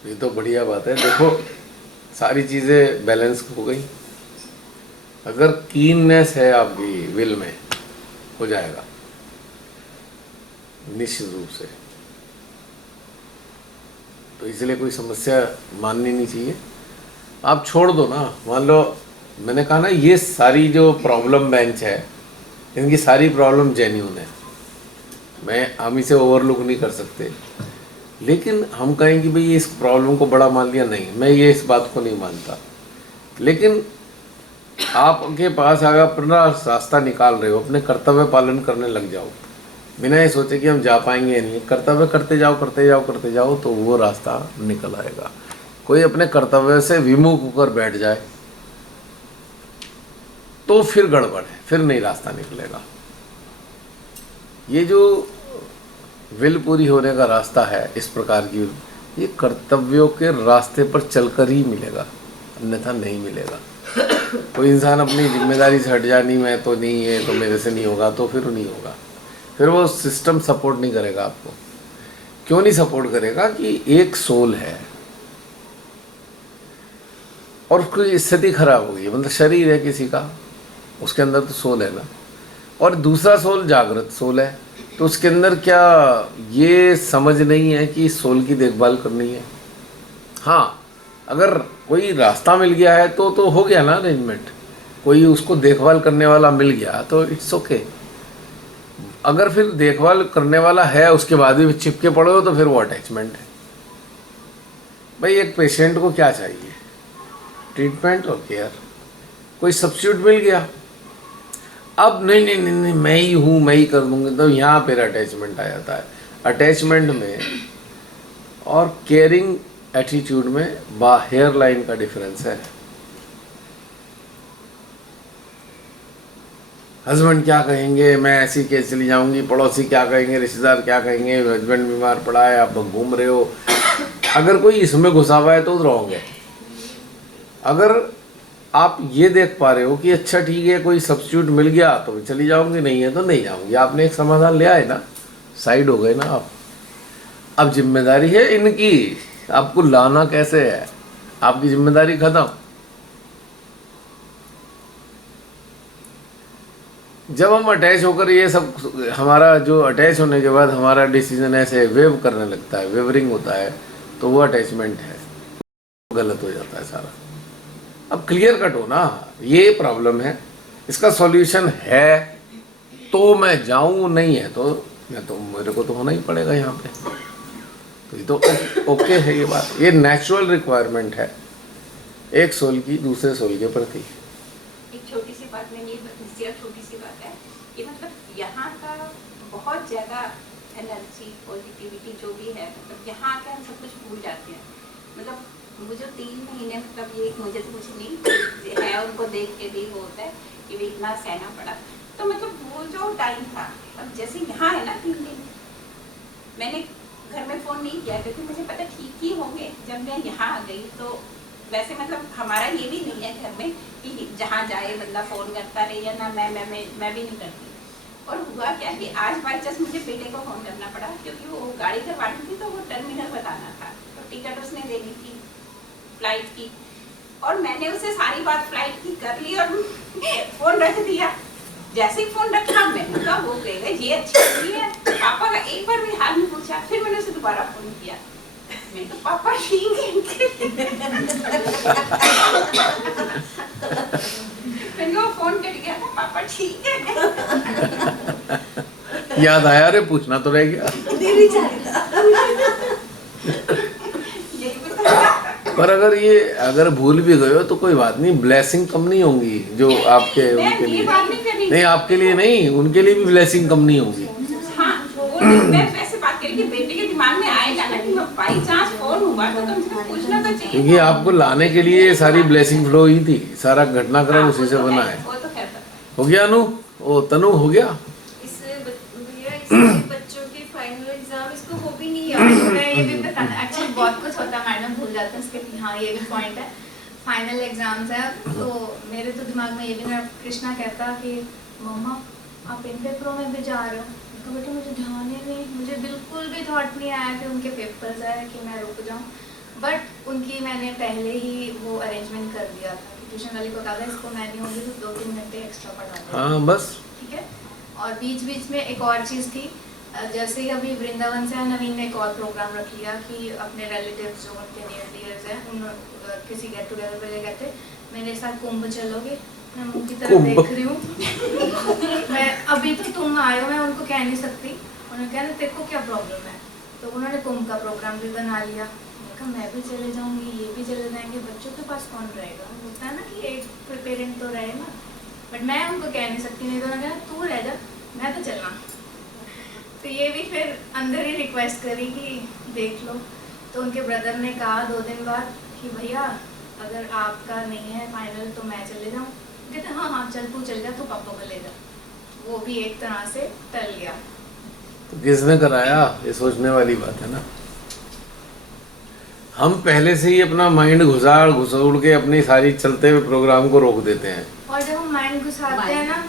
ये तो बढ़िया बात है। देखो सारी चीज़ें बैलेंस हो गई। अगर कीननेस है आपकी विल में, हो जाएगा निश्चित रूप से। तो इसलिए कोई समस्या माननी नहीं चाहिए, आप छोड़ दो ना। मान लो मैंने कहा ना, ये सारी जो प्रॉब्लम बेंच है, इनकी सारी प्रॉब्लम जेन्युइन है, हम इसे ओवरलुक नहीं कर सकते। लेकिन हम कहें कि भाई इस प्रॉब्लम को बड़ा मान लिया, नहीं, मैं ये इस बात को नहीं मानता। लेकिन आपके पास अगर अपना रास्ता निकाल रहे हो, अपने कर्तव्य पालन करने लग जाओ, बिना ये सोचे कि हम जा पाएंगे नहीं, कर्तव्य करते जाओ तो वो रास्ता निकल आएगा। कोई अपने कर्तव्य से विमुख होकर बैठ जाए तो फिर गड़बड़ है, फिर नहीं रास्ता निकलेगा। ये जो विल पूरी होने का रास्ता है, इस प्रकार की, ये कर्तव्यों के रास्ते पर चलकर ही मिलेगा, अन्यथा नहीं मिलेगा। कोई इंसान अपनी जिम्मेदारी से हट जाए, नहीं मैं तो नहीं, है तो मेरे से नहीं होगा, तो फिर नहीं होगा। फिर वो सिस्टम सपोर्ट नहीं करेगा आपको। क्यों नहीं सपोर्ट करेगा? कि एक सोल है और उसकी स्थिति खराब हो गई, मतलब शरीर है किसी का, उसके अंदर तो सोल है ना, और दूसरा सोल जागृत सोल है, तो उसके अंदर क्या ये समझ नहीं है कि सोल की देखभाल करनी है। हाँ, अगर कोई रास्ता मिल गया है तो हो गया ना अरेंजमेंट, कोई उसको देखभाल करने वाला मिल गया तो इट्स ओके। अगर फिर देखभाल करने वाला है उसके बाद भी चिपके पड़े हो तो फिर वो अटैचमेंट है। भाई एक पेशेंट को क्या चाहिए? ट्रीटमेंट और केयर। कोई सब्स्टिट्यूट मिल गया, अब नहीं मैं ही हूँ, मैं ही कर दूँगी, तो यहाँ पर अटैचमेंट आ जाता है। अटैचमेंट में और केयरिंग एटीट्यूड में हेयर लाइन का डिफरेंस है। हस्बैंड क्या कहेंगे, मैं ऐसी कैसे चली जाऊंगी, पड़ोसी क्या कहेंगे, रिश्तेदार क्या कहेंगे, हस्बैंड बीमार पड़ा है, आप घूम रहे हो। अगर कोई इसमें घुसा हुआ है तो रॉन्ग है। अगर आप ये देख पा रहे हो कि अच्छा ठीक है कोई सब्स्टिट्यूट मिल गया तो चली जाऊंगी, नहीं है तो नहीं जाऊंगी, आपने एक समाधान ले आए ना, साइड हो गए ना आप। अब जिम्मेदारी है इनकी, आपको लाना कैसे है, आपकी जिम्मेदारी खत्म। जब हम अटैच होकर ये सब, हमारा जो अटैच होने के बाद हमारा डिसीजन ऐसे वेव करने लगता है, वेवरिंग होता है, तो वो अटैचमेंट है, गलत हो जाता है सारा। अब क्लियर कट हो ना, ये प्रॉब्लम है, इसका सॉल्यूशन है तो मैं जाऊं, नहीं है तो मैं तो मेरे को तो होना ही पड़ेगा यहाँ पे। तो ये तो ओके है, ये बात, ये नेचुरल रिक्वायरमेंट है एक सोल की दूसरे सोल के प्रति। एक छोटी सी बात, मैंने ये छोटी सी बात है कि मतलब यहाँ का बहुत ज़्यादा एनर्जी पॉजिटिविटी जो भी है, मतलब यहाँ आकर हम सब कुछ भूल जाते हैं। मतलब मुझे 3 महीने, मतलब ये मुझे तो कुछ नहीं है, उनको देख के भी वो होता है कि भाई इतना सहना पड़ा। तो मतलब वो जो टाइम था, अब जैसे यहाँ है ना 3 दिन, मैंने घर में फ़ोन नहीं किया क्योंकि मुझे पता ठीक ही होंगे। जब मैं यहाँ आ गई तो वैसे मतलब हमारा ये भी नहीं है घर में कि जहाँ जाए बंदा फ़ोन करता रहे या ना, मैं भी नहीं करती। और हुआ क्या कि आज बाई चांस मुझे बेटे को फ़ोन करना पड़ा क्योंकि वो गाड़ी करवानी थी, तो वो टर्मिनल बताना था, तो टिकट उसने देनी थी फ्लाइट की, और मैंने उसे सारी बात फ्लाइट की कर ली और फ़ोन रख दिया। जैसे ही फ़ोन रखा मैंने कहा हो गए ये अच्छी हुई है, पापा का एक बार भी हाल नहीं पूछा। फिर मैंने उसे दोबारा फ़ोन किया, मैं तो पापा ठीक है। फिर वो फ़ोन कट गया था, पापा ठीक है। याद आया, रे पूछना तो रह गया। यही बता। पर अगर भूल भी गए हो तो कोई बात नहीं, ब्लेसिंग कम नहीं होंगी जो आपके उनके लिए, नहीं आपके लिए नहीं, उनके लिए भी ब्लेसिंग कम नहीं होगी। हाँ, मैं वैसे बात करी कि बेटे के दिमाग में आएगा ना कि बाई चांस फोन हुआ तो कम से कम पूछना तो चाहिए। क्योंकि आपको लाने के लिए ये सारी ब्लेसिंग फ्लो ही थी, सारा घटनाक्रम उसी से बना है। वो तो खैर हो गया अनु, ओ तनु हो गया। बच्चों की फाइनल एग्जाम, इसको वो भी नहीं याद। मैं ये भी बताना, एक्चुअली बहुत कुछ होता है, मैडम भूल जाते हैं इसके। हाँ ये भी पॉइंट है, फाइनल एग्जाम्स है तो मेरे तो दिमाग में ये भी ना, कृष्णा कहता कि मम्मा आप इन पेपरों में भी जा रहे हो, तो बेटा मुझे ध्यान ही नहीं, मुझे बिल्कुल भी थॉट नहीं आया कि उनके पेपर्स है कि मैं रुक जाऊँ। बट उनकी मैंने पहले ही वो अरेंजमेंट कर दिया था कि ट्यूशन वाली को कहा था इसको मैं नहीं होंगी तो 2-3 घंटे एक्स्ट्रा पढ़ा। हाँ बस ठीक है। और बीच बीच में एक और चीज़ थी, जैसे ही अभी वृंदावन से नवीन ने एक और प्रोग्राम रख लिया कि अपने रिलेटिव्स जो उनके नियर डियर्स हैं उन किसी गेट टुगेदर पे ले गए थे, मेरे साथ कुंभ चलोगे, मैं मुंह की तरफ देख रही हूँ। मैं अभी तो तुम आए हो, मैं उनको कह नहीं सकती। उन्होंने कहा ना तेरे को क्या प्रॉब्लम है, तो उन्होंने कुंभ का प्रोग्राम भी बना लिया। मैं कहा मैं भी चले जाऊँगी, ये भी चले जाएंगे, बच्चों के पास कौन रहेगा, होता है ना कि एक पेरेंट तो रहे ना। बट मैं उनको कह नहीं सकती, नहीं तो उन्होंने कहा तू रह जा, मैं तो चलना। तो ये भी फिर अंदर ही रिक्वेस्ट करी कि देख लो। तो उनके ब्रदर ने कहा 2 दिन बाद कि भैया अगर आपका नहीं है फाइनल तो मैं चले जाऊँ। कहते हाँ हाँ चल तू चल जा, तू पापा को ले जा। वो भी एक तरह से टल गया। तो किसने कराया, ये सोचने वाली बात है ना। हम पहले से ही अपना माइंड घुसोड़ के अपनी सारी चलते हुए प्रोग्राम को रोक देते हैं। और जब हम माइंड घुसाते हैं ना,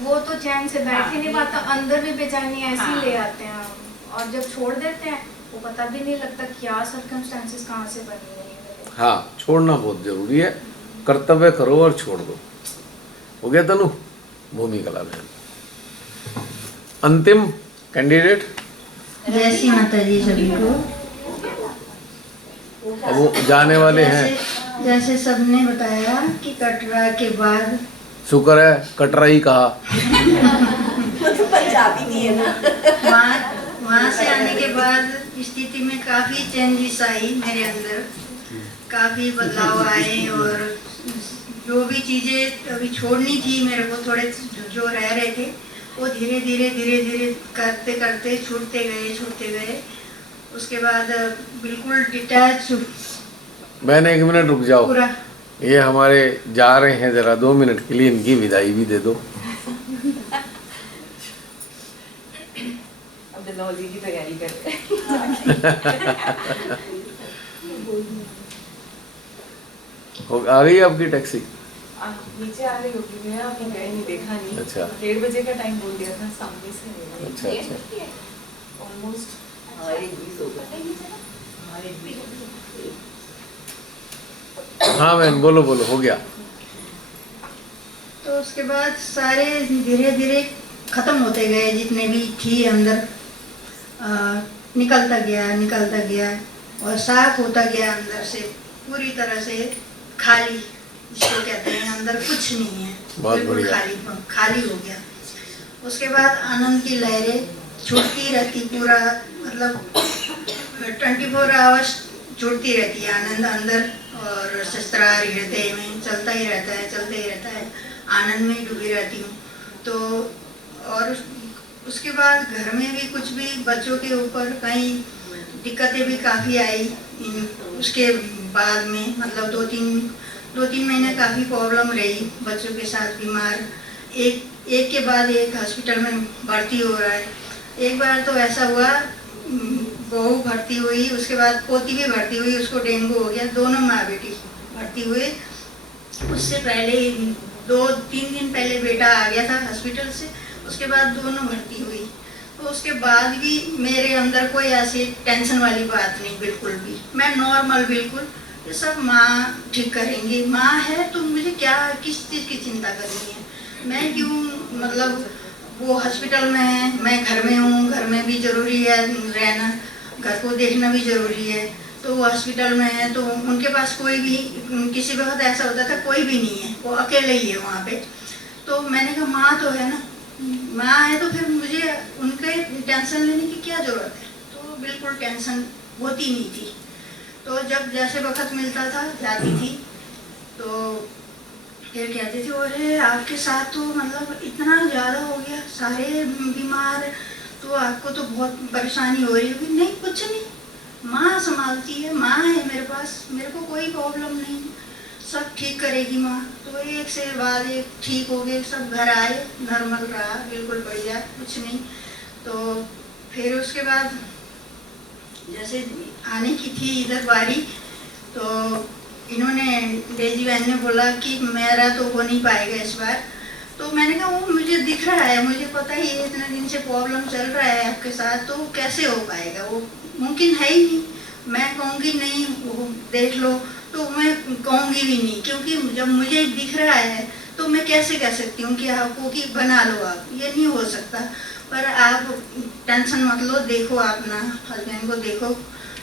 वो तो चैन से बैठ ही नहीं पाता, अंदर भी बेचैनी ऐसी ले आते हैं हम। और जब छोड़ देते हैं वो पता भी नहीं लगता क्या सर्कमस्टेंसेस कहाँ से बनी है। हाँ, छोड़ना बहुत जरूरी है, कर्तव्य करो और छोड़ दो। हो गया तनु, भूमि कला बहन अंतिम कैंडिडेट। जय श्री माता जी सभी को। अब वो जाने वाले हैं। जैसे सबने बताया कि कटरा के बाद, शुक्र है कटरा ही कहा। वो तो पंजाबी नहीं है ना। वहाँ से आने के बाद स्थिति में काफ़ी चेंजेस आई मेरे अंदर, काफ़ी बदलाव आए। और जो भी चीज़ें अभी छोड़नी थी मेरे को, थोड़े जो रह रहे थे वो धीरे धीरे करते करते छूटते गए। उसके बाद बिल्कुल डिटैच। बहन 1 मिनट रुक जाओ, पूरा ये हमारे जा रहे हैं, जरा 2 मिनट के लिए इनकी विदाई भी दे दो। आ गई आपकी टैक्सी? नीचे आ रही होगी, मैं अभी गए नहीं, देखा नहीं। अच्छा। 1:30 बजे का टाइम बोल दिया था, सामने से अच्छा अच्छा। ऑलमोस्ट। हमारे 20 हो गए। हाँ बहन बोलो बोलो, हो गया। तो उसके बाद सारे धीरे धीरे खत्म होते गए, जितने भी थी अंदर निकलता गया और साफ होता गया अंदर से, पूरी तरह से खाली, जिसको कहते हैं अंदर कुछ नहीं है, बहुत बिल्कुल बढ़िया। खाली हो गया। उसके बाद आनंद की लहरें छूटती रहती, पूरा मतलब 24 आवर्स छूटती रहती है आनंद अंदर, और शस्त्रार हृदय में चलता ही रहता है, आनंद में डूबी रहती हूँ। तो और उसके बाद घर में भी कुछ भी बच्चों के ऊपर कई दिक्कतें भी काफ़ी आई। उसके बाद में मतलब 2-3 महीने काफ़ी प्रॉब्लम रही, बच्चों के साथ बीमार, एक के बाद एक हॉस्पिटल में भर्ती हो रहा है। एक बार तो ऐसा हुआ, बहू भर्ती हुई, उसके बाद पोती भी भर्ती हुई, उसको डेंगू हो गया, दोनों माँ बेटी भर्ती हुए। उससे पहले 2-3 दिन पहले बेटा आ गया था हॉस्पिटल से, उसके बाद दोनों भर्ती हुई। तो उसके बाद भी मेरे अंदर कोई ऐसी टेंशन वाली बात नहीं, बिल्कुल भी, मैं नॉर्मल बिल्कुल, ये सब माँ ठीक करेंगी, माँ है तो मुझे क्या किस चीज़ की चिंता करनी है, मैं क्यों, मतलब वो हॉस्पिटल में है, मैं घर में हूँ, घर में भी ज़रूरी है रहना, घर को देखना भी ज़रूरी है। तो वो हॉस्पिटल में है तो उनके पास कोई भी, किसी वक्त ऐसा होता था कोई भी नहीं है, वो अकेले ही है वहाँ पे। तो मैंने कहा माँ तो है ना, माँ है तो फिर मुझे उनके टेंशन लेने की क्या ज़रूरत है। तो बिल्कुल टेंशन होती नहीं थी। तो जब जैसे वक्त मिलता था जाती थी, तो फिर कहती थी अरे आपके साथ तो मतलब इतना ज़्यादा हो गया, सारे बीमार, तो आपको तो बहुत परेशानी हो रही होगी। नहीं, कुछ नहीं, माँ संभालती है, माँ है मेरे पास, मेरे को कोई प्रॉब्लम नहीं, सब ठीक करेगी माँ। तो एक से बाद एक ठीक हो गए, सब घर आए, नॉर्मल रहा, बिल्कुल बढ़िया, कुछ नहीं। तो फिर उसके बाद जैसे आने की थी इधर बारी, तो इन्होंने, डेजी बहन ने बोला कि मेरा तो हो नहीं पाएगा इस बार। तो मैंने कहा वो मुझे दिख रहा है, मुझे पता ही है, इतने दिन से प्रॉब्लम चल रहा है आपके साथ, तो कैसे हो पाएगा, वो मुमकिन है ही नहीं। मैं कहूँगी नहीं वो देख लो, तो मैं कहूँगी भी नहीं, क्योंकि जब मुझे दिख रहा है तो मैं कैसे कह सकती हूँ कि आपको कि बना लो आप, ये नहीं हो सकता। पर आप टेंशन मत लो, देखो अपना हस्बैंड को देखो,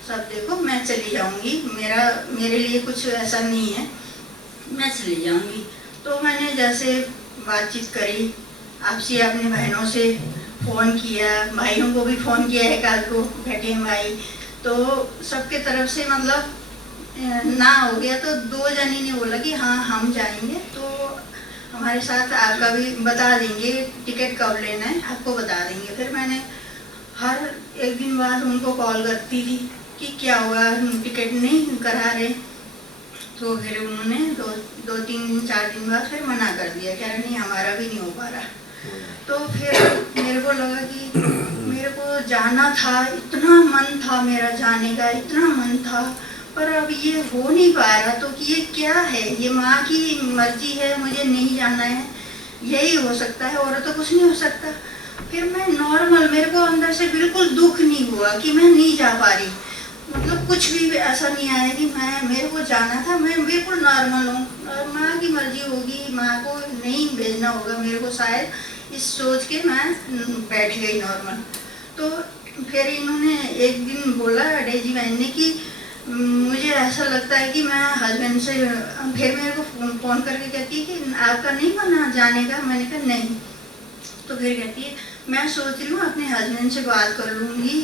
सब देखो, मैं चली जाऊँगी, मेरे लिए कुछ ऐसा नहीं है, मैं चली जाऊँगी। तो मैंने जैसे बातचीत करी आपसे, अपने बहनों से फ़ोन किया, भाइयों को भी फ़ोन किया है, कल को बैठे भाई, तो सबके तरफ से मतलब ना हो गया। तो 2 जनी ने बोला कि हाँ हम जाएंगे, तो हमारे साथ आपका भी बता देंगे, टिकट कब लेना है आपको बता देंगे। फिर मैंने हर एक दिन बाद उनको कॉल करती थी कि क्या हुआ, टिकट नहीं करा रहे। तो फिर उन्होंने 2-3-4 दिन बाद फिर मना कर दिया, कह रहे नहीं हमारा भी नहीं हो पा रहा। तो फिर मेरे को लगा कि मेरे को जाना था, इतना मन था मेरा जाने का, इतना मन था, पर अब ये हो नहीं पा रहा। तो कि ये क्या है, ये माँ की मर्जी है, मुझे नहीं जाना है, यही हो सकता है, और तो कुछ नहीं हो सकता। फिर मैं नॉर्मल, मेरे को अंदर से बिल्कुल दुख नहीं हुआ कि मैं नहीं जा पा रही, मतलब कुछ भी ऐसा नहीं आया कि मेरे को जाना था, मैं बिल्कुल नॉर्मल हूँ, और माँ की मर्जी होगी, माँ को नहीं भेजना होगा मेरे को शायद, इस सोच के मैं बैठ गई नॉर्मल। तो फिर इन्होंने एक दिन बोला डेजी बहन ने कि मुझे ऐसा लगता है कि मैं हस्बैंड से, फिर मेरे को फ़ोन करके कहती है कि आपका नहीं बना जाने का। मैंने कहा नहीं। तो फिर कहती है मैं सोच रही हूँ अपने हस्बैंड से बात कर लूँगी,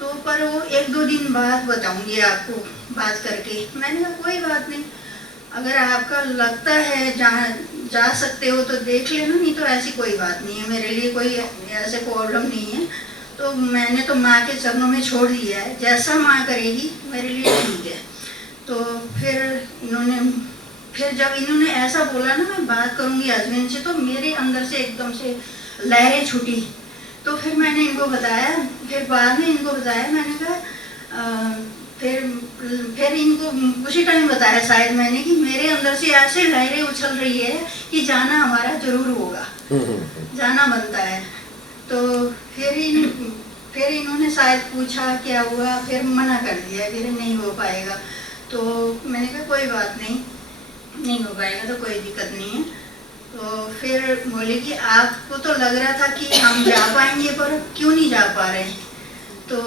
तो पर वो 1-2 दिन बाद बताऊँगी आपको बात करके। मैंने कहा कोई बात नहीं, अगर आपका लगता है जा सकते हो तो देख लेना, नहीं तो ऐसी कोई बात नहीं है, मेरे लिए कोई ऐसे प्रॉब्लम नहीं है। तो मैंने तो माँ के चरणों में छोड़ दिया है, जैसा माँ करेगी मेरे लिए ठीक है। तो फिर जब इन्होंने ऐसा बोला ना मैं बात करूँगी हस्बैंड से, तो मेरे अंदर से एकदम से लहरें छूटी। तो फिर मैंने इनको बताया, फिर बाद में इनको बताया, मैंने कहा फिर इनको उसी टाइम बताया शायद मैंने कि मेरे अंदर से ऐसे लहरें उछल रही है कि जाना हमारा जरूर होगा, जाना बनता है। तो फिर इन्होंने शायद पूछा क्या हुआ, फिर मना कर दिया कि नहीं हो पाएगा। तो मैंने कहा कोई बात नहीं हो पाएगा तो कोई दिक्कत नहीं है। तो फिर बोले कि आपको तो लग रहा था कि हम जा पाएंगे पर क्यों नहीं जा पा रहे। तो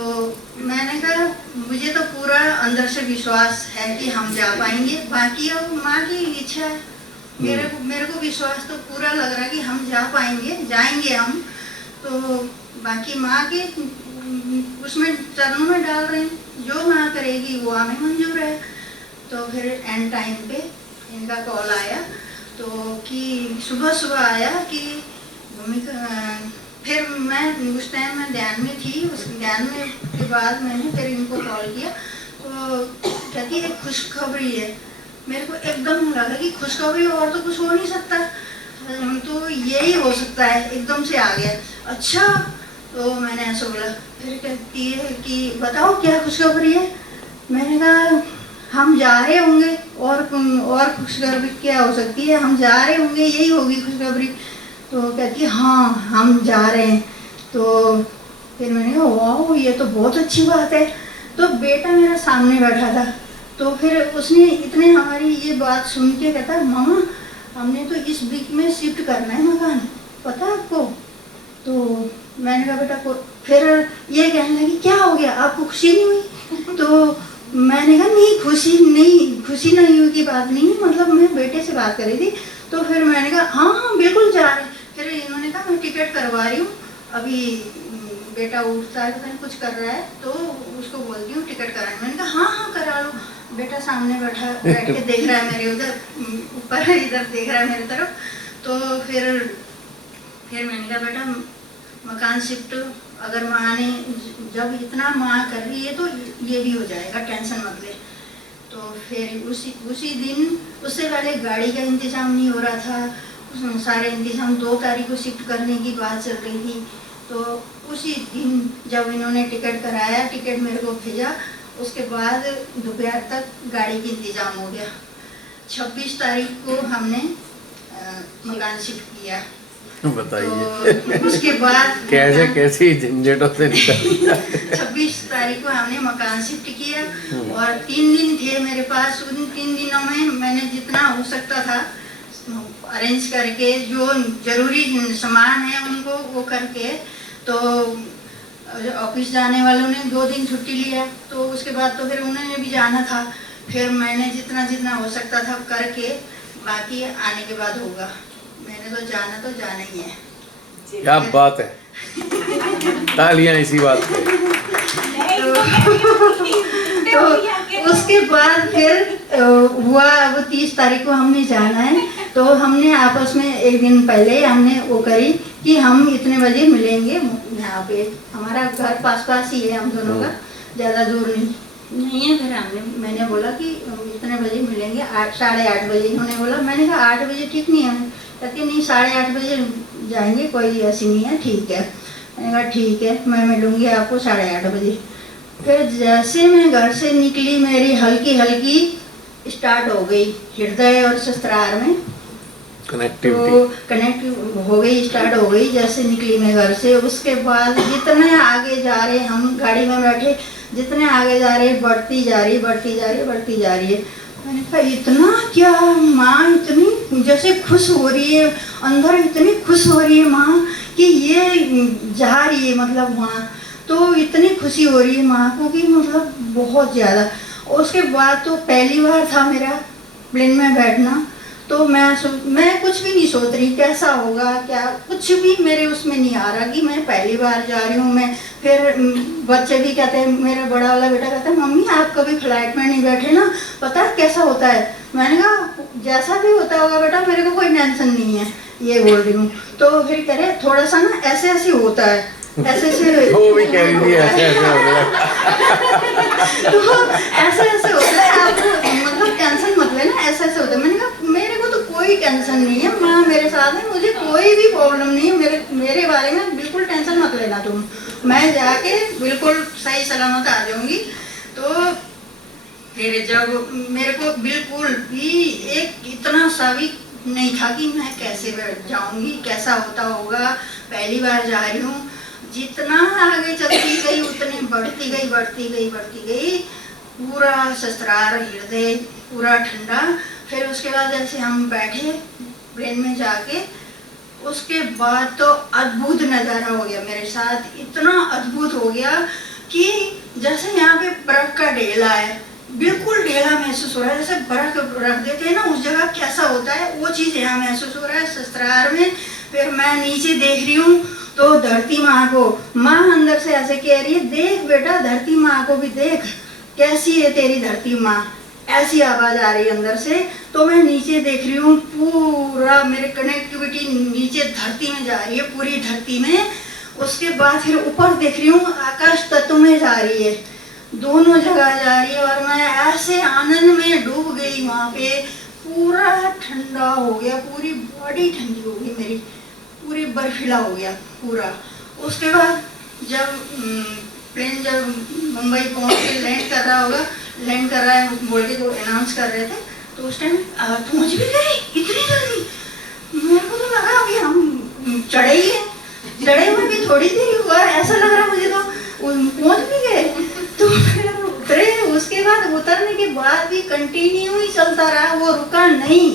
मैंने कहा मुझे तो पूरा अंदर से विश्वास है कि हम जा पाएंगे, बाकी अब माँ की इच्छा है। मेरे को विश्वास तो पूरा लग रहा है कि हम जा पाएंगे, जाएंगे हम। तो बाकी माँ के उसमें चरणों में डाल रहे हैं, जो माँ करेगी वो हमें मंजूर है। तो फिर एंड टाइम पे इनका कॉल आया, तो कि सुबह आया कि भूमिका। फिर मैं उस टाइम में ध्यान में थी, उस ध्यान में के बाद मैंने फिर इनको कॉल किया। तो कहती है खुशखबरी है। मेरे को एकदम लगा कि खुशखबरी और तो कुछ हो नहीं सकता, तो यही हो सकता है, एकदम से आ गया। अच्छा, तो मैंने ऐसा बोला। फिर कहती है कि बताओ क्या खुशखबरी है। मैंने कहा हम जा रहे होंगे और खुशखबरी क्या हो सकती है, हम जा रहे होंगे यही होगी खुशखबरी। तो कहती है हाँ हम जा रहे हैं। तो फिर मैंने कहा वाह ये तो बहुत अच्छी बात है। तो बेटा मेरा सामने बैठा था, तो फिर उसने इतने हमारी ये बात सुन के कहता मामा हमने तो इस वीक में शिफ्ट करना है मकान, पता है आपको। तो मैंने कहा बेटा को, फिर ये कहने लगी क्या हो गया आपको खुशी नहीं हुई। तो मैंने कहा नहीं खुशी नहीं हुई की बात नहीं है, मतलब मैं बेटे से बात कर रही थी। तो फिर मैंने कहा हाँ बिल्कुल जा रहे हैं। फिर इन्होंने कहा मैं टिकट करवा रही हूँ, अभी बेटा उठता है तो कुछ कर रहा है तो उसको बोलती हूँ टिकट कराए। मैंने कहा हाँ करा लो। बेटा सामने बैठ के देख रहा है मेरे उधर ऊपर, इधर देख रहा है मेरी तरफ। तो फिर मैंने कहा बेटा मकान शिफ्ट अगर माँ ने जब इतना माँ कर रही है तो ये भी हो जाएगा, टेंशन मत ले। तो फिर उसी दिन, उससे पहले गाड़ी का इंतजाम नहीं हो रहा था, सारे इंतजाम 2 तारीख को शिफ्ट करने की बात चल रही थी। तो उसी दिन जब इन्होंने टिकट कराया, टिकट मेरे को भेजा, उसके बाद दोपहर तक गाड़ी का इंतजाम हो गया। 26 तारीख को हमने मकान शिफ्ट किया। बताइए तो उसके बाद कैसी झंझटों से निकल 26 तारीख को हमने मकान शिफ्ट किया और 3 दिन थे मेरे पास। उन 3 दिनों में मैंने जितना हो सकता था अरेंज करके, जो जरूरी सामान है उनको वो करके। तो ऑफिस जाने वालों ने 2 दिन छुट्टी लिया, तो उसके बाद तो फिर उन्होंने भी जाना था। फिर मैंने जितना हो सकता था करके, बाकी आने के बाद होगा। मैंने तो जाना ही है। क्या बात है, तालियां इसी बात पे। तो उसके बाद फिर हुआ वो 30 तारीख को हमने जाना है। तो हमने आपस में एक दिन पहले हमने वो करी कि हम इतने बजे मिलेंगे यहाँ पे। हमारा घर पास ही है हम दोनों का, ज़्यादा दूर नहीं है। फिर मैंने बोला कि इतने बजे मिलेंगे, 8:30 बजे। इन्होंने बोला, मैंने कहा 8 बजे ठीक नहीं है। कहती नहीं 8:30 बजे जाएंगे, कोई ऐसी नहीं है, ठीक है। मैंने कहा ठीक है, मैं मिलूंगी आपको 8:30 बजे। फिर जैसे मैं घर से निकली, मेरी हल्की स्टार्ट हो गई हृदय और सहस्त्रार में कनेक्ट हो गई, स्टार्ट हो गई जैसे निकली मैं घर से। उसके बाद जितने आगे जा रहे, हम गाड़ी में बैठे, जितने आगे जा रहे बढ़ती जा रही है। मैंने कहा इतना क्या माँ, इतनी जैसे खुश हो रही है अंदर, इतनी खुश हो रही है माँ कि ये जा रही है, मतलब वहाँ तो इतनी खुशी हो रही है माँ को कि मतलब बहुत ज़्यादा। उसके बाद तो पहली बार था मेरा प्लेन में बैठना, तो मैं कुछ भी नहीं सोच रही कैसा होगा, क्या कुछ भी मेरे उसमें नहीं आ रहा कि मैं पहली बार जा रही हूँ मैं। फिर बच्चे भी कहते हैं, मेरा बड़ा वाला बेटा कहता है मम्मी आप कभी फ्लाइट में नहीं बैठे ना, पता है कैसा होता है। मैंने कहा जैसा भी होता होगा बेटा, मेरे को कोई टेंशन नहीं है, ये बोल रही हूँ। तो फिर कह रहे थोड़ा सा ना ऐसे होता है, ऐसे वो भी कह रही थी ऐसे होता है, आप मतलब टेंशन मत लेना, ऐसे होता है। मैंने कहा मेरे को तो कोई टेंशन नहीं है, माँ मेरे साथ है, मुझे कोई भी प्रॉब्लम नहीं है, मेरे बारे में बिल्कुल टेंशन मत लेना तुम, मैं जाके बिल्कुल सही सलामत आ जाऊंगी। फिर जब मेरे को बिल्कुल भी एक इतना सा भी नहीं था कि मैं कैसे बैठ जाऊंगी, कैसा होता होगा, पहली बार जा रही हूँ। जितना आगे चलती गई उतनी बढ़ती गई, पूरा ससुराल हृदय पूरा ठंडा। फिर उसके बाद जैसे हम बैठे प्लेन में जाके, उसके बाद तो अद्भुत नज़ारा हो गया मेरे साथ, इतना अद्भुत हो गया कि जैसे यहाँ पे बर्फ का ढेला है, बिल्कुल ढेला महसूस हो रहा है, जैसे बर्फ रख देते हैं ना उस जगह कैसा होता है, वो चीज़ यहाँ महसूस हो रहा है ससुराल में। फिर मैं नीचे देख रही हूँ तो धरती माँ को, माँ अंदर से ऐसे कह रही है, देख बेटा धरती माँ को भी देख, कैसी है तेरी धरती माँ, ऐसी आवाज़ आ रही है अंदर से। तो मैं नीचे देख रही हूँ, पूरा मेरे कनेक्टिविटी नीचे धरती में जा रही है, पूरी धरती में। उसके बाद फिर ऊपर देख रही हूँ, आकाश तत्व में जा रही है, दोनों जगह जा रही है। और मैं ऐसे आनंद में डूब गई वहाँ पे, पूरा ठंडा हो गया, पूरी बॉडी ठंडी हो गई मेरी, पूरी बर्फीला हो गया पूरा। उसके बाद जब प्लेन जब मुंबई पहुँच के लैंड कर रहा होगा, लैंड कर रहा है बोल के तो अनाउंस कर रहे थे, तो उस टाइम पहुँच भी गई इतनी जल्दी। मेरे को तो लगा अभी हम चढ़े ही हैं, चढ़े हुए भी थोड़ी देर हुआ, ऐसा लग रहा मुझे तो पहुँच भी गए। तो फिर उतरे, उसके बाद उतरने के बाद भी कंटिन्यू ही चलता रहा, वो रुका नहीं।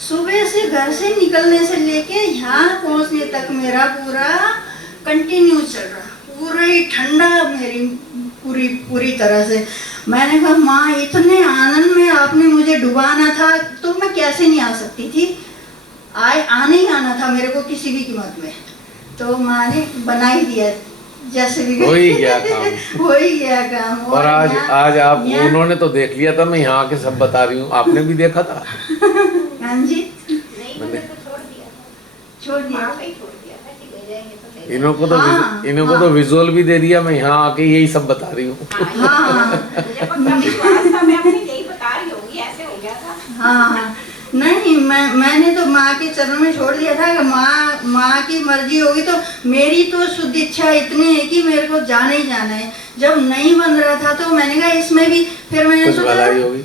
सुबह से घर से निकलने से लेके यहाँ पहुँचने तक मेरा पूरा कंटिन्यू चल रहा, पूरा ही ठंडा मेरी पूरी तरह से। मैंने कहा माँ इतने आनंद में आपने मुझे डुबाना था तो मैं कैसे नहीं आ सकती थी, आने ही आना था मेरे को किसी भी कीमत में। तो माँ ने बना ही दिया, जैसे भी हो ही गया काम। हो ही गया काम। और आज आप उन्होंने तो देख लिया था, मैं यहाँ आके सब बता रही हूँ, आपने भी देखा था। हाँ जी, नहीं मैंने तो छोड़ दिया था कि ले जाएंगे तो ले इनको तो विजुअल भी दे दिया, मैं यहाँ आके यही सब बता रही हूँ। हाँ मुझे पक्का विश्वास था, मैं अपनी यही बता रही होंगी, ऐसे हो गया था। हाँ नहीं, मैंने तो माँ के चरण में छोड़ दिया था कि माँ की मर्जी होगी। तो मेरी तो शुद्ध इच्छा इतनी है कि मेरे को जाना ही जाना है। जब नहीं बन रहा था तो मैंने कहा इसमें भी, फिर मैंने कुछ भलाई होगी,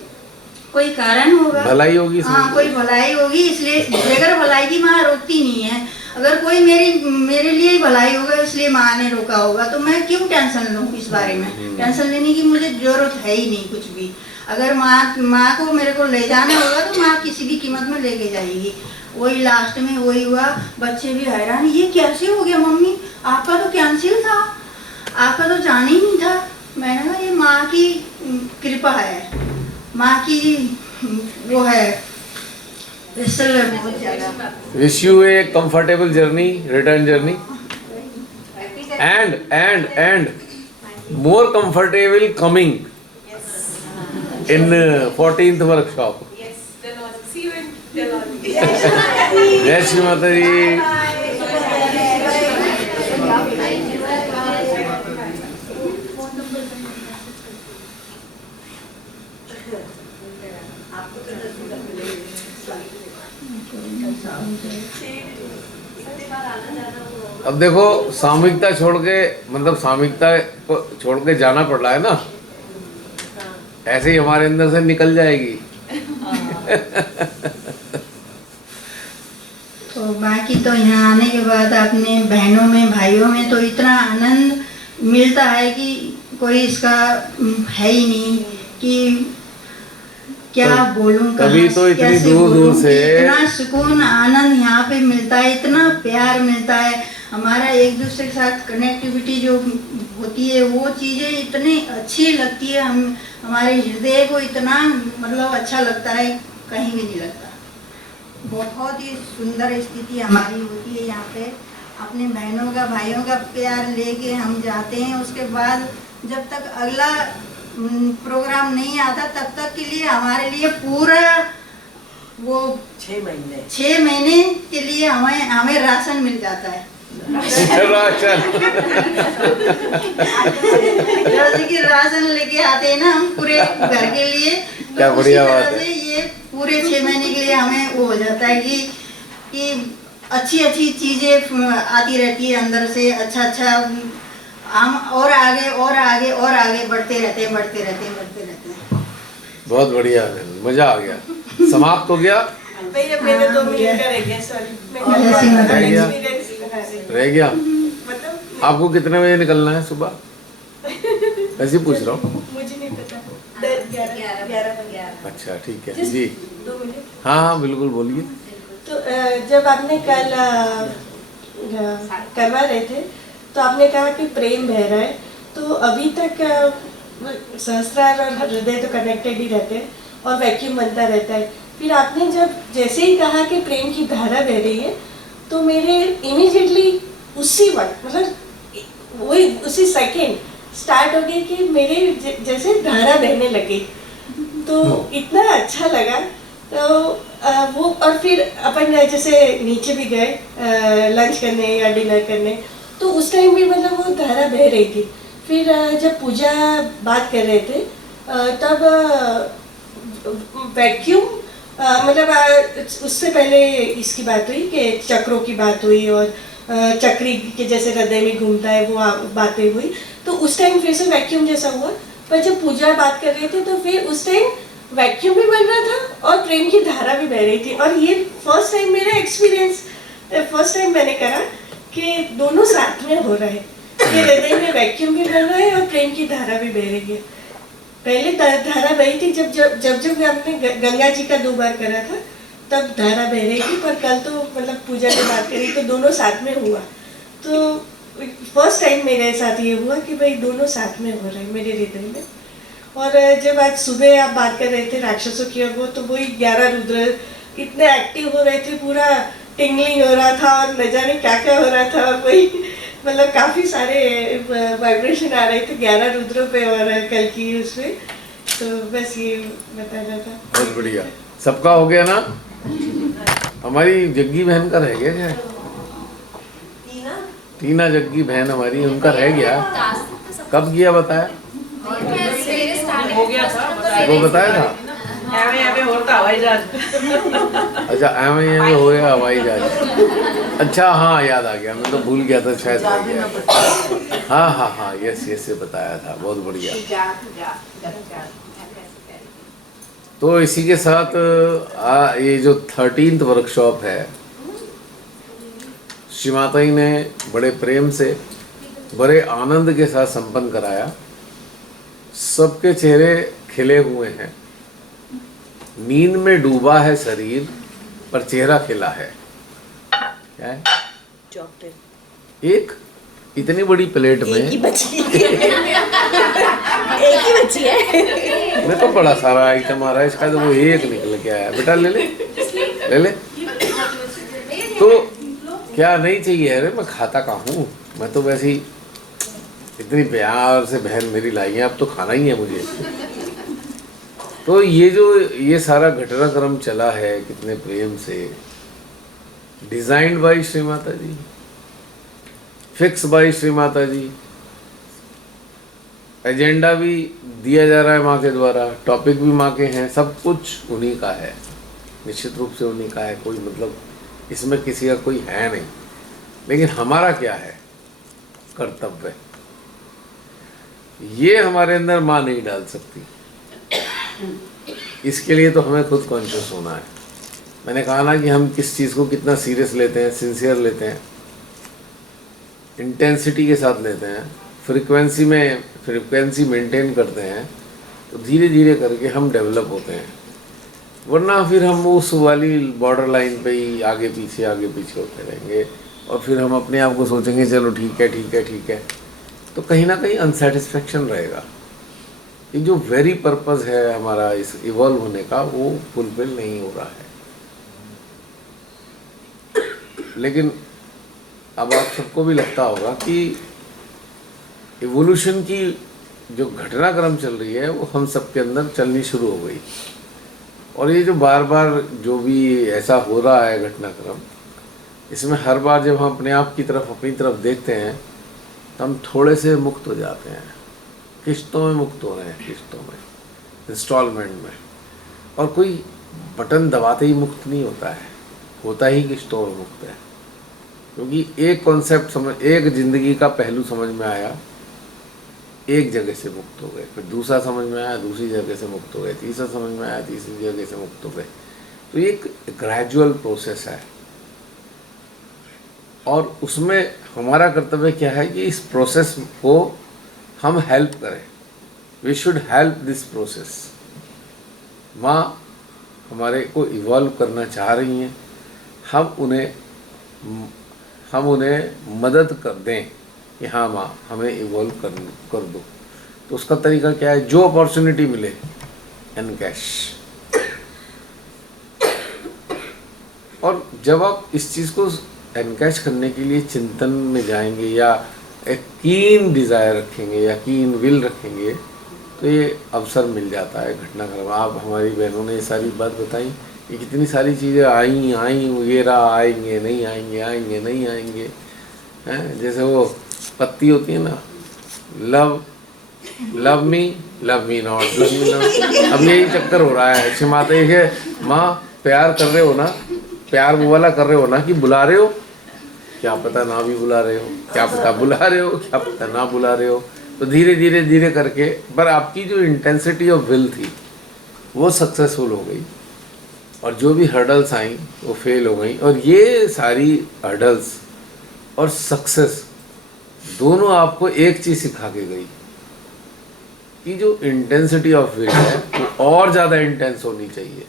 कोई कारण होगा, भलाई होगी। हाँ कोई भलाई होगी, इसलिए बगैर भलाई की माँ रोकती नहीं है। अगर कोई मेरे लिए ही भलाई होगा इसलिए माँ ने रोका होगा, तो मैं क्यों टेंशन लूँ इस बारे में। टेंशन लेने की मुझे जरूरत है ही नहीं कुछ भी। अगर माँ को मेरे को ले जाना होगा तो माँ किसी भी कीमत में लेके जाएगी। वही लास्ट में वही हुआ, बच्चे भी हैरान, ये कैसे हो गया मम्मी, आपका तो कैंसिल था, आपका तो जाना ही नहीं था। मैंने कहा ये माँ की कृपा है, माँ की वो है, बहुत ज़्यादा। Wish U A comfortable journey, return journey, and more comfortable coming in 14th workshop. Yes, Delhi. See you in Delhi. जय श्री माता जी। अब देखो सामूहिकता छोड़ के, मतलब सामूहिकता को छोड़ के जाना पड़ रहा है ना, ऐसे ही हमारे अंदर से निकल जाएगी। तो बाकी तो यहाँ आने के बाद अपने बहनों में भाइयों में तो इतना आनंद मिलता है कि कोई इसका है ही नहीं कि क्या बोलूं, कभी तो इतनी दूर से इतना सुकून आनंद यहाँ पे मिलता है, इतना प्यार मिलता है। हमारा एक दूसरे के साथ कनेक्टिविटी जो होती है वो चीज़ें इतनी अच्छी लगती है, हमारे हृदय को इतना मतलब अच्छा लगता है, कहीं भी नहीं लगता। बहुत ही सुंदर स्थिति हमारी होती है यहाँ पे। अपने बहनों का भाइयों का प्यार लेके हम जाते हैं। उसके बाद जब तक अगला प्रोग्राम नहीं आता तब तक के लिए हमारे लिए पूरा वो 6 महीने के लिए हमें राशन मिल जाता है। जैसे कि राशन लेके आते हैं ना हम पूरे घर के लिए, क्या तो बढ़िया उसी बात तरह है। से ये पूरे 6 महीने के लिए हमें वो हो जाता है कि अच्छी चीजें आती रहती है अंदर से, अच्छा हम और आगे बढ़ते रहते हैं। बहुत बढ़िया, मजा आ गया। समाप्त हो गया, भैया मेरे 2 मिनट का रह गया, सॉरी। मैं रह गया? एक्सपीरियंस रह गया। मतलब आपको कितने बजे निकलना है सुबह? ऐसे ही पूछ रहा हूँ। मुझे नहीं पता। 11 अच्छा ठीक है जी। 2 मिनट। हाँ हाँ बिल्कुल बोलिए। तो जब आपने कल करवा रहे थे तो आपने कहा कि प्रेम बह रहा है, तो अभी तक सहस्त्रार और हृदय तो कनेक्टेड ही रहते हैं और वैक्यूम बनता रहता है। फिर आपने जब जैसे ही कहा कि प्रेम की धारा बह रही है, तो मेरे इमीडिएटली उसी वक्त मतलब वही उसी सेकेंड स्टार्ट हो गई कि मेरे जैसे धारा बहने लगी। तो इतना अच्छा लगा। तो वो और फिर अपन जैसे नीचे भी गए लंच करने या डिनर करने, तो उस टाइम भी मतलब वो धारा बह रही थी। फिर जब पूजा बात कर रहे थे तब वैक्यूम मतलब उससे पहले इसकी बात हुई कि चक्रों की बात हुई और चक्री के जैसे हृदय में घूमता है वो बातें हुई। तो उस टाइम फिर से वैक्यूम जैसा हुआ। पर जब पूजा बात कर रहे थे तो फिर उस टाइम वैक्यूम भी बन रहा था और प्रेम की धारा भी बह रही थी। और ये फर्स्ट टाइम मेरा एक्सपीरियंस, फर्स्ट टाइम मैंने कहा कि दोनों साथ में हो रहा है, कि हृदय में वैक्यूम भी बन रहा है और प्रेम की धारा भी बह रही है। पहले धारा बही थी जब हमने गंगा जी का 2 बार करा था तब धारा बह रही थी, पर कल तो मतलब पूजा की बात करी तो दोनों साथ में हुआ। तो फर्स्ट टाइम मेरे साथ ये हुआ कि भाई दोनों साथ में हो रहे हैं मेरे हृदय में। और जब आज सुबह आप बात कर रहे थे राक्षसों की, और वो तो वही 11 रुद्र इतने एक्टिव हो रहे थे, पूरा टिंगलिंग हो रहा था और न जाने क्या क्या हो रहा था। और वही मतलब काफ़ी सारे वाइब्रेशन आ रहे थे 11 रुद्रों पे और कल की उसमें। तो बस ये बताना था। बहुत बढ़िया, सबका हो गया ना? हमारी जग्गी बहन का रह गया क्या? टीना जग्गी बहन हमारी, उनका रह गया। कब किया बताया? हो गया था, वो बताया था। एवे होता हवाई जहाज। अच्छा एवे हो गया हवाई जहाज। अच्छा हाँ याद आ गया, मैं तो भूल गया था शायद रह गया। हाँ हाँ हाँ यस ये बताया था। बहुत बढ़िया। तो इसी के साथ ये जो 13th वर्कशॉप है श्री माता जी ने बड़े प्रेम से बड़े आनंद के साथ संपन्न कराया। सबके चेहरे खिले हुए हैं, नींद में डूबा है शरीर पर चेहरा खिला है। क्या है? चॉकलेट। एक इतनी बड़ी प्लेट में एक ही बची है। मैं तो बड़ा सारा आइटम आ रहा है, शायद वो एक निकल के आया। बेटा ले ले ले ले। तो क्या नहीं चाहिए? अरे मैं खाता कहाँ हूँ, मैं तो वैसे ही इतनी प्यार से बहन मेरी लाई है, अब तो खाना ही है मुझे। तो ये सारा घटनाक्रम चला है कितने प्रेम से, designed bye Shri Mata ji, fix by Shri Mata ji, agenda भी दिया जा रहा है माँ के द्वारा, टॉपिक भी माँ के हैं, सब कुछ उन्हीं का है, निश्चित रूप से उन्हीं का है। कोई मतलब इसमें किसी का कोई है नहीं। लेकिन हमारा क्या है? कर्तव्य। ये हमारे अंदर माँ नहीं डाल सकती, इसके लिए तो हमें खुद कॉन्शियस होना है। मैंने कहा ना कि हम किस चीज़ को कितना सीरियस लेते हैं, सिंसियर लेते हैं, इंटेंसिटी के साथ लेते हैं, फ्रीक्वेंसी मेंटेन करते हैं, तो धीरे धीरे करके हम डेवलप होते हैं। वरना फिर हम उस वाली बॉर्डर लाइन पे ही आगे पीछे होते रहेंगे और फिर हम अपने आप को सोचेंगे चलो ठीक है, तो कहीं ना कहीं अनसेटिस्फैक्शन रहेगा। ये जो वेरी पर्पस है हमारा इस इवॉल्व होने का, वो फुलफिल नहीं हो रहा है। लेकिन अब आप सबको भी लगता होगा कि इवोल्यूशन की जो घटनाक्रम चल रही है वो हम सबके अंदर चलनी शुरू हो गई। और ये जो बार बार जो भी ऐसा हो रहा है घटनाक्रम, इसमें हर बार जब हम अपने आप की तरफ अपनी तरफ देखते हैं तो हम थोड़े से मुक्त हो जाते हैं, किश्तों में मुक्त हो रहे हैं, किश्तों में, इंस्टॉलमेंट में। और कोई बटन दबाते ही मुक्त नहीं होता है, होता ही किश्तों में मुक्त है। क्योंकि एक कॉन्सेप्ट एक ज़िंदगी का पहलू समझ में आया एक जगह से मुक्त हो गए, फिर दूसरा समझ में आया, दूसरी जगह से मुक्त हो गए, तीसरा समझ में आया, तीसरी जगह से मुक्त हो गए। तो ये एक ग्रेजुअल प्रोसेस है और उसमें हमारा कर्तव्य क्या है कि इस प्रोसेस को हम हेल्प करें। We should help this process. माँ हमारे को इवॉल्व करना चाह रही हैं, हम उन्हें मदद कर दें कि हाँ माँ हमें इवॉल्व कर दो। तो उसका तरीका क्या है? जो अपॉर्चुनिटी मिले एनकैश। और जब आप इस चीज़ को एनकैश करने के लिए चिंतन में जाएंगे या एक कीन डिज़ायर रखेंगे या कीन विल रखेंगे तो ये अवसर मिल जाता है घटनाक्रम। आप हमारी बहनों ने ये सारी बात बताई कि कितनी सारी चीज़ें आई वगैरह, आएंगे नहीं आएंगे, आएंगे नहीं आएंगे, हैं? जैसे वो पत्ती होती है ना, लव मी नॉट। अब यही चक्कर हो रहा है। अच्छी माता ये है, माँ प्यार कर रहे हो ना, प्यार वो वाला कर रहे हो ना कि बुला रहे हो, क्या पता ना भी बुला रहे हो, क्या पता बुला रहे हो, क्या पता ना बुला रहे हो। तो धीरे धीरे धीरे करके पर आपकी जो इंटेंसिटी ऑफ विल थी वो सक्सेसफुल हो गई और जो भी हर्डल्स आई वो फेल हो गई। और ये सारी हर्डल्स और सक्सेस दोनों आपको एक चीज़ सिखा के गई कि जो इंटेंसिटी ऑफ विल है वो और ज़्यादा इंटेंस होनी चाहिए।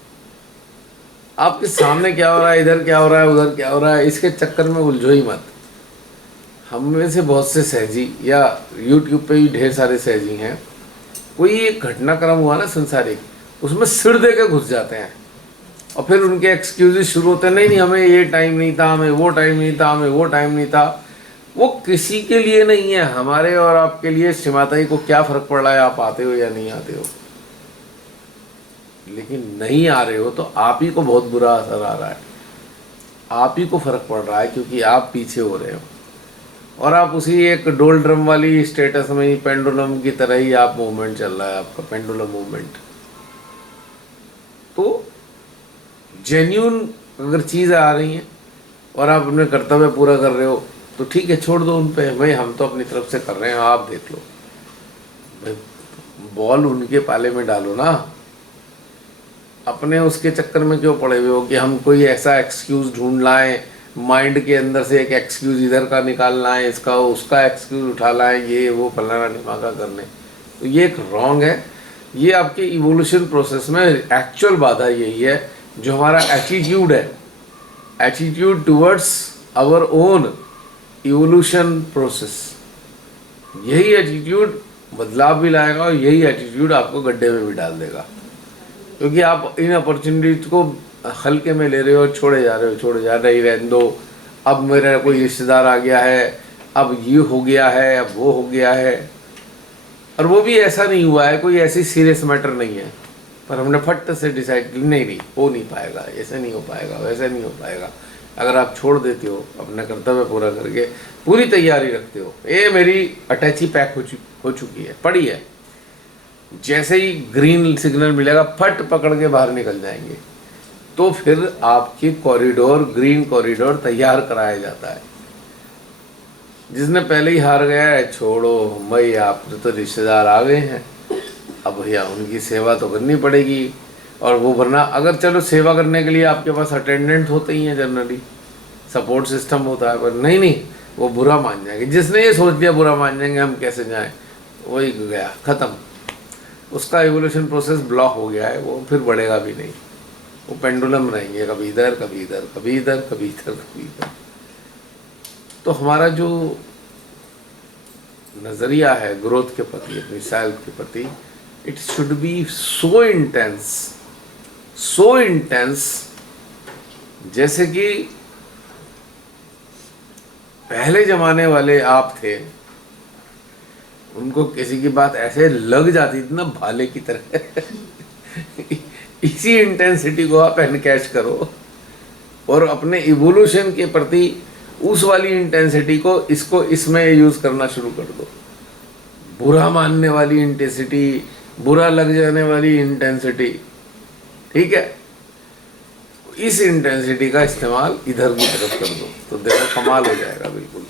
आपके सामने क्या हो रहा है, इधर क्या हो रहा है, उधर क्या हो रहा है, इसके चक्कर में उलझो ही मत। हम में से बहुत से सहजी या YouTube पे भी ढेर सारे सहजी हैं, कोई एक घटनाक्रम हुआ ना संसारिक, उसमें सिर दे के घुस जाते हैं और फिर उनके एक्सक्यूजेस शुरू होते हैं, नहीं हमें ये टाइम नहीं था, हमें वो टाइम नहीं था, हमें वो टाइम नहीं था। वो किसी के लिए नहीं है, हमारे और आपके लिए श्रीमाता को क्या फ़र्क पड़ रहा है आप आते हो या नहीं आते हो। लेकिन नहीं आ रहे हो तो आप ही को बहुत बुरा असर आ रहा है, आप ही को फ़र्क पड़ रहा है क्योंकि आप पीछे हो रहे हो और आप उसी एक डोल ड्रम वाली स्टेटस में ही पेंडुलम की तरह ही आप मूवमेंट चल रहा है, आपका पेंडुलम मूवमेंट। तो जेन्यून अगर चीज़ें आ रही हैं और आप अपने कर्तव्य पूरा कर रहे हो तो ठीक है, छोड़ दो उन पे, भाई हम तो अपनी तरफ से कर रहे हैं, आप देख लो। भाई बॉल उनके पाले में डालो ना, अपने उसके चक्कर में क्यों पड़े हुए हो कि हम कोई ऐसा एक्सक्यूज़ ढूंढ लाएं, माइंड के अंदर से एक एक्सक्यूज़ इधर का निकाल लाएं, इसका उसका एक्सक्यूज़ उठा लाएं, ये वो फलाना ढिमाका करने। तो ये एक रॉन्ग है। ये आपके इवोल्यूशन प्रोसेस में एक्चुअल बाधा यही है, जो हमारा एटीट्यूड है, attitude towards our own evolution process. यही एटीट्यूड बदलाव भी लाएगा और यही एटीट्यूड आपको गड्ढे में भी डाल देगा, क्योंकि आप इन अपॉर्चुनिटीज को हल्के में ले रहे हो, छोड़े जा रहे, रहने दो, अब मेरा कोई रिश्तेदार आ गया है, अब ये हो गया है, अब वो हो गया है। और वो भी ऐसा नहीं हुआ है, कोई ऐसी सीरियस मैटर नहीं है, पर हमने फट से डिसाइड नहीं हो नहीं पाएगा, ऐसे नहीं हो पाएगा, वैसे नहीं हो पाएगा। अगर आप छोड़ देते हो, अपना कर्तव्य पूरा करके पूरी तैयारी रखते हो, ये मेरी अटैची पैक हो चुकी है, पड़ी है, जैसे ही ग्रीन सिग्नल मिलेगा फट पकड़ के बाहर निकल जाएंगे, तो फिर आपकी कॉरिडोर, ग्रीन कॉरिडोर तैयार कराया जाता है। जिसने पहले ही हार गया है, छोड़ो भाई, आप तो रिश्तेदार आ गए हैं, अब भैया उनकी सेवा तो करनी पड़ेगी। और वो वरना अगर चलो सेवा करने के लिए आपके पास अटेंडेंट होते ही हैं, जनरली सपोर्ट सिस्टम होता है, पर नहीं वो बुरा मान जाएंगे। जिसने ये सोच लिया बुरा मान जाएंगे, हम कैसे जाएं, वही गया, ख़त्म, उसका इवोल्यूशन प्रोसेस ब्लॉक हो गया है, वो फिर बढ़ेगा भी नहीं, वो पेंडुलम रहेंगे, कभी इधर कभी इधर, कभी इधर कभी इधर कभी इधर। तो हमारा जो नज़रिया है ग्रोथ के प्रति, अपनी सेल्फ के प्रति, it should be so intense जैसे कि पहले जमाने वाले आप थे, उनको किसी की बात ऐसे लग जाती थी ना भाले की तरह। इसी इंटेंसिटी को आप एनकैश करो और अपने इवोल्यूशन के प्रति उस वाली इंटेंसिटी को इसमें यूज़ करना शुरू कर दो। बुरा मानने वाली इंटेंसिटी, बुरा लग जाने वाली इंटेंसिटी, ठीक है, इस इंटेंसिटी का इस्तेमाल इधर की तरफ कर दो, तो देखो कमाल हो जाएगा बिल्कुल,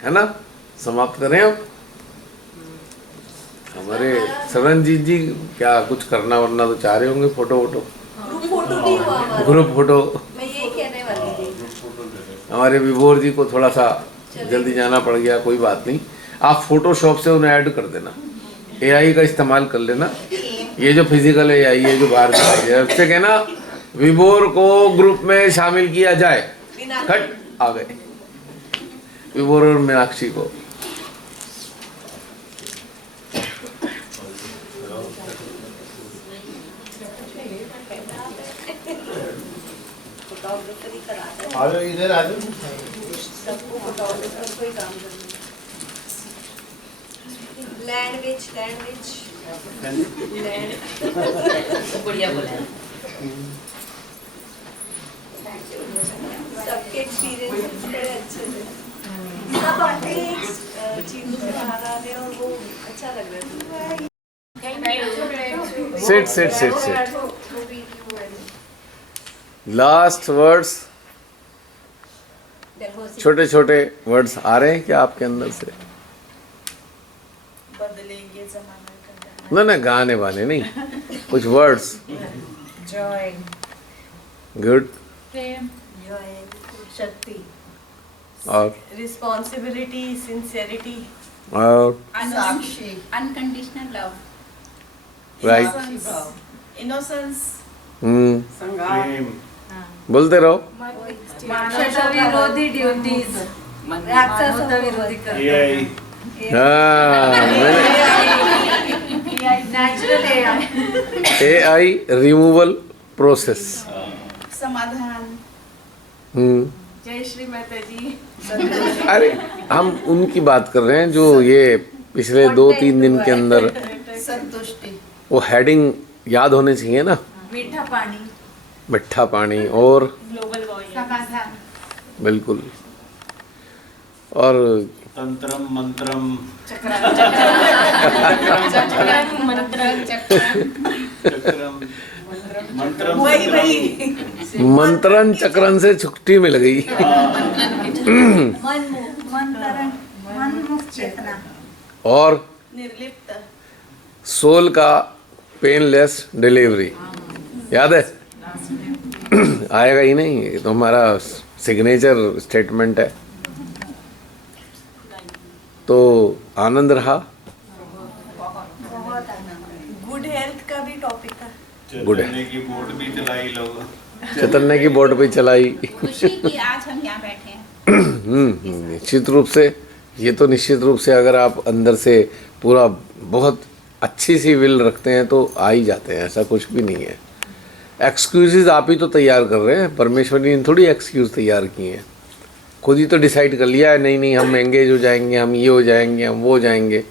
है ना। समाप्त करें अब। हमारे सरनजीत जी क्या कुछ करना वरना तो चाह रहे होंगे, फोटो वोटो, ग्रुप फोटो नहीं हुआ हमारा। Group photo. मैं यही कहने वाली थी। हमारे विभोर जी को थोड़ा सा जल्दी जाना पड़ गया, कोई बात नहीं, आप फोटोशॉप से उन्हें ऐड कर देना, एआई का इस्तेमाल कर लेना, ये जो फिजिकल एआई है जो बाहर दिखाई दे, उससे कहना विभोर को ग्रुप में शामिल किया जाए, कट आ गए विभोर और मीनाक्षी को। फोटोग्राफर ही कराता है। आ जाओ इधर आ जाओ। सबको फोटोग्राफर को ही काम करना है। लैंग्वेज बढ़िया बोला है। सबके एक्सपीरियंस बड़े अच्छे थे। सब अपनी चीजों से बाहर आ रहे हैं और वो अच्छा लग रहा है। सिट लास्ट वर्ड्स, छोटे छोटे वर्ड्स आ रहे हैं क्या आपके अंदर से? बदलेंगे जमाना का। ना गाने वाने नहीं, कुछ वर्ड्स। Joy, good. जॉय, शक्ति, और रिस्पॉन्सिबिलिटी, सिंसियरिटी, और साक्षी, अनकंडीशनल लव, राइट। इनोसेंस, प्रेम, बोलते रहो। विरोधी ड्यूटीज, एआई, हाँ, नेचुरल एआई रिमूवल प्रोसेस। समाधान, जय श्री माता जी। अरे हम उनकी बात कर रहे हैं जो ये पिछले 2-3 दिन के अंदर संतुष्टि, वो हेडिंग याद होने चाहिए ना। मीठा पानी, मिठा पानी और ग्लोबल वॉर्मिंग, समाधान, बिल्कुल। और तंत्रम मंत्रम, चक्रम, मंत्रम, वही मंत्रन चक्रन से छुट्टी मिल गई। मन मुक्त चेतना और निर्लिप्त, सोल का पेनलेस डिलीवरी याद है? आएगा ही नहीं, ये तो हमारा सिग्नेचर स्टेटमेंट है। तो आनंद रहा। गुड हेल्थ का भी टॉपिक था। गुड है। चैतन्य की बोट भी चलाई लोग। चैतन्य की बोर्ड पे चलाई। खुशी की आज हम यहाँ बैठे हैं। निश्चित रूप से, ये तो निश्चित रूप से अगर आप अंदर से पूरा बहुत अच्छी सी विल रखते हैं तो आ ही जाते हैं, ऐसा कुछ भी नहीं है। एक्सक्यूजेज आप ही तो तैयार कर रहे हैं, परमेश्वर ने थोड़ी एक्सक्यूज तैयार किए हैं, खुद ही तो डिसाइड कर लिया है नहीं नहीं हम एंगेज हो जाएंगे, हम ये हो जाएंगे, हम वो हो जाएंगे।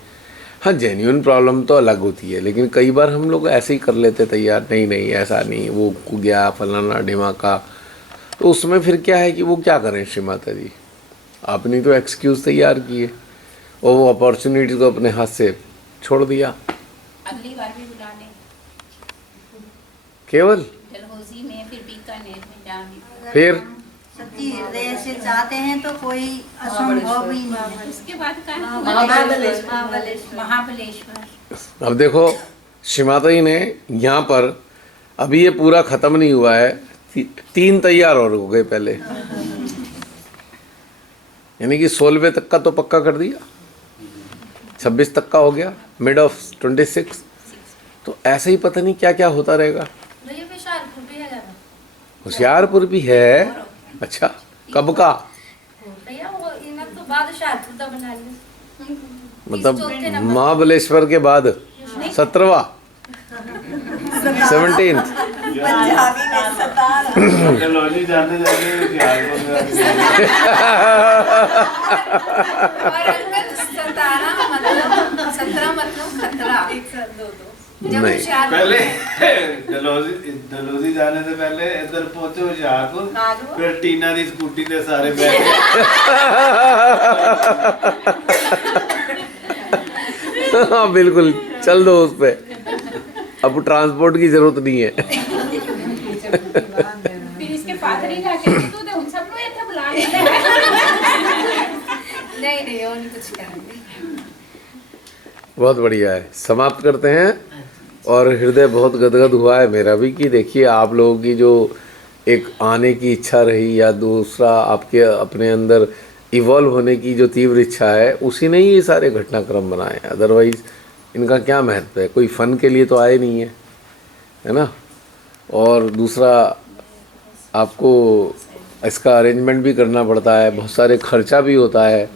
हाँ, जेन्युइन प्रॉब्लम तो अलग होती है, लेकिन कई बार हम लोग ऐसे ही कर लेते तैयार, नहीं नहीं ऐसा नहीं, वो गया फलाना ढिमाका, तो उसमें फिर क्या है कि वो क्या करें श्री माता जी, आपने तो एक्सक्यूज़ तैयार किए और वो अपॉर्चुनिटी तो अपने हाथ से छोड़ दिया। अगली बार भी बुला लें, केवल डलहौजी में, फिर बीकानेर में जाने। फिर सच्ची हृदय से चाहते हैं तो कोई असंभव ही नहीं है। उसके बाद का महाबलेश्वर। अब देखो श्री माता जी ने यहाँ पर अभी ये पूरा ख़त्म नहीं हुआ है, 3 तैयार और हो गए पहले, यानी कि 16वें तक का तो पक्का कर दिया, 26 तक का हो गया, मिड ऑफ 26। तो ऐसे ही पता नहीं क्या क्या होता रहेगा। होशियारपुर भी है। अच्छा, कब का? मतलब महाबलेश्वर के बाद 17वां 17th। पंजाबी में 17 टेक्नोलॉजी जानते जानते प्यार हो गया। नहीं, पहले डलहौजी जाने से पहले इधर पहुंचे होशियारपुर, फिर टीना की स्कूटी ते सारे बैठ हाँ बिल्कुल, चल दो उस पे, अब ट्रांसपोर्ट की जरूरत नहीं है। फिर इसके फादर ही जाके तू दे उन सब लोग इतना बुला ले। नहीं और नहीं कुछ करेंगे। बहुत बढ़िया है, समाप्त करते हैं। और हृदय बहुत गदगद हुआ है मेरा भी कि देखिए आप लोगों की जो एक आने की इच्छा रही या दूसरा आपके अपने अंदर इवॉल्व होने की जो तीव्र इच्छा है, उसी ने ही ये सारे घटनाक्रम बनाए हैं। अदरवाइज़ इनका क्या महत्व है, कोई फ़न के लिए तो आए नहीं है ना। और दूसरा आपको इसका अरेंजमेंट भी करना पड़ता है, बहुत सारे खर्चा भी होता है।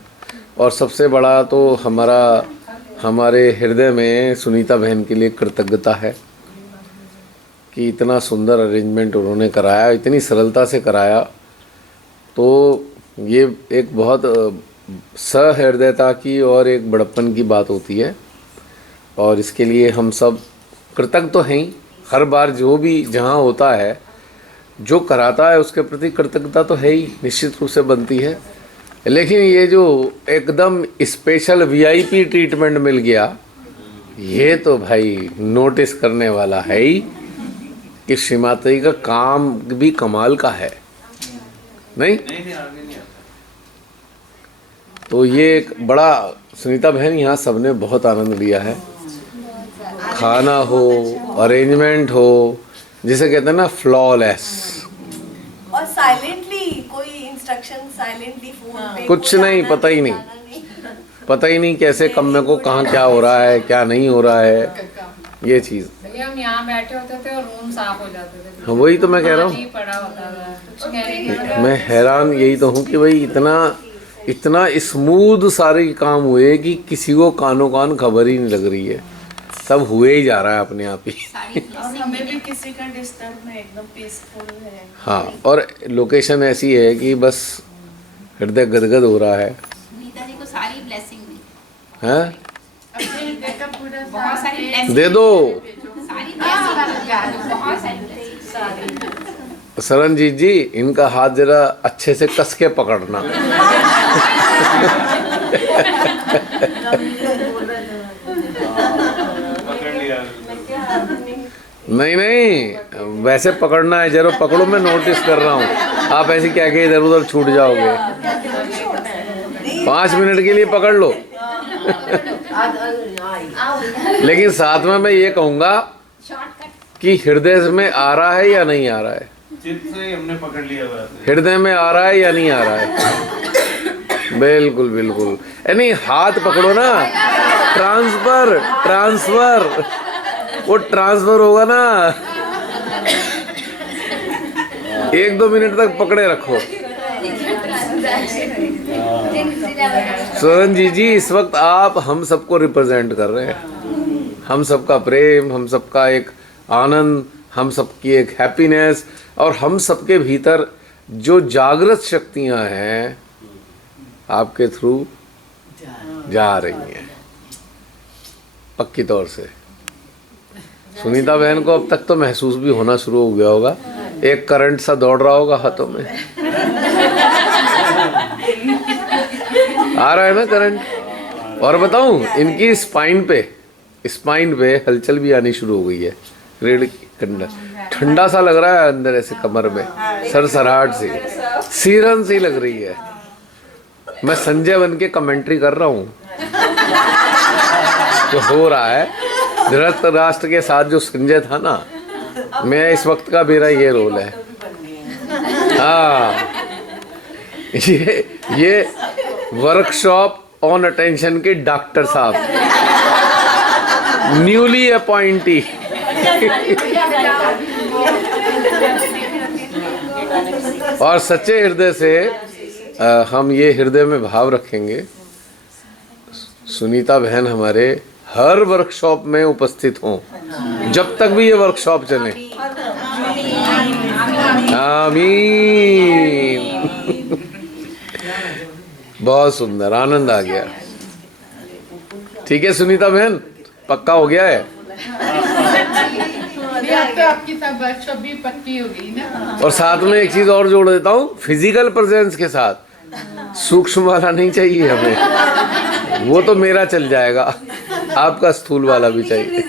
और सबसे बड़ा तो हमारे हृदय में सुनीता बहन के लिए कृतज्ञता है कि इतना सुंदर अरेंजमेंट उन्होंने कराया, इतनी सरलता से कराया। तो ये एक बहुत सहृदयता की और एक बड़प्पन की बात होती है, और इसके लिए हम सब कृतज्ञ तो हैं ही। हर बार जो भी जहाँ होता है, जो कराता है उसके प्रति कृतज्ञता तो है ही, निश्चित रूप से बनती है। लेकिन ये जो एकदम स्पेशल वीआईपी ट्रीटमेंट मिल गया, ये तो भाई नोटिस करने वाला है ही कि श्रीमाता का काम भी कमाल का है, नहीं? तो ये एक बड़ा, सुनीता बहन यहाँ सबने बहुत आनंद लिया है। खाना हो, अरेंजमेंट हो, जिसे कहते हैं ना फ्लॉलेस। और साइलेंटली कोई इंस्ट्रक्शन, साइलेंटली फोन पे कुछ नहीं, पता ही नहीं, पता ही नहीं कैसे कमरे को कहाँ क्या हो रहा है, क्या नहीं हो रहा है, ये चीज़। हम यहाँ बैठे होते थे और रूम साफ हो जाते थे। हाँ, वही तो मैं कह रहा हूँ। पड़ा होता था, कुछ कहने की मैं हैरान यही तो हूँ कि भाई इतना स्मूथ सारे काम हुए कि किसी को कानो कान खबर ही नहीं लग रही है, सब हुए ही जा रहा है अपने आप ही। और हमें भी किसी का डिस्टर्ब नहीं, एकदम पीसफुल है। हाँ, और लोकेशन ऐसी है कि बस हृदय गदगद हो रहा है। नीता जी को सारी ब्लेसिंग दी, हैं? बहुत सारी blessing, दे दो सारी blessing, बहुत सारी blessing। सरनजीत जी, इनका हाथ जरा अच्छे से कस के पकड़ना। पकड़ लिया। नहीं, वैसे पकड़ना है, जरा पकड़ो, मैं नोटिस कर रहा हूँ। आप ऐसे क्या के इधर उधर छूट जाओगे। 5 मिनट के लिए पकड़ लो। लेकिन साथ में मैं ये कहूँगा कि हृदय में आ रहा है या नहीं आ रहा है, चित्त से ही हमने पकड़ लिया बात है। हृदय में आ रहा है या नहीं आ रहा है। बिल्कुल बिल्कुल, यानी हाथ पकड़ो ना, ट्रांसफर वो ट्रांसफर होगा ना। 1-2 मिनट तक पकड़े रखो। सरनजीत जी, इस वक्त आप हम सबको रिप्रेजेंट कर रहे हैं, हम सबका प्रेम, हम सबका एक आनंद, हम सबकी एक हैप्पीनेस, और हम सबके भीतर जो जागृत शक्तियां हैं आपके थ्रू जा रही हैं पक्की तौर से। सुनीता बहन को अब तक तो महसूस भी होना शुरू हो गया होगा, एक करंट सा दौड़ रहा होगा हाथों में। आ रहा है ना करंट। और बताऊं, इनकी स्पाइन पे हलचल भी आनी शुरू हो गई है। रीढ़ ठंडा सा लग रहा है अंदर, ऐसे कमर में सरसराहट सी, सीरन सी लग रही है। मैं संजय बन के कमेंट्री कर रहा हूँ जो हो रहा है। धृतराष्ट्र के साथ जो संजय था ना, मैं इस वक्त का मेरा ये रोल है। हाँ, ये वर्कशॉप ऑन अटेंशन के डॉक्टर साहब, न्यूली अपॉइंटी। और सच्चे हृदय से हम ये हृदय में भाव रखेंगे, सुनीता बहन हमारे हर वर्कशॉप में उपस्थित हों, जब तक भी ये वर्कशॉप चले। आमीन। बहुत सुंदर, आनंद आ गया। ठीक है सुनीता बहन, पक्का हो गया है। आपकी सब वर्कशॉप भी पक्की हो गई ना। और साथ में एक चीज और जोड़ देता हूँ, फिजिकल प्रेजेंस के साथ सूक्ष्म वाला नहीं चाहिए हमें, वो तो मेरा चल जाएगा, आपका स्थूल वाला भी चाहिए।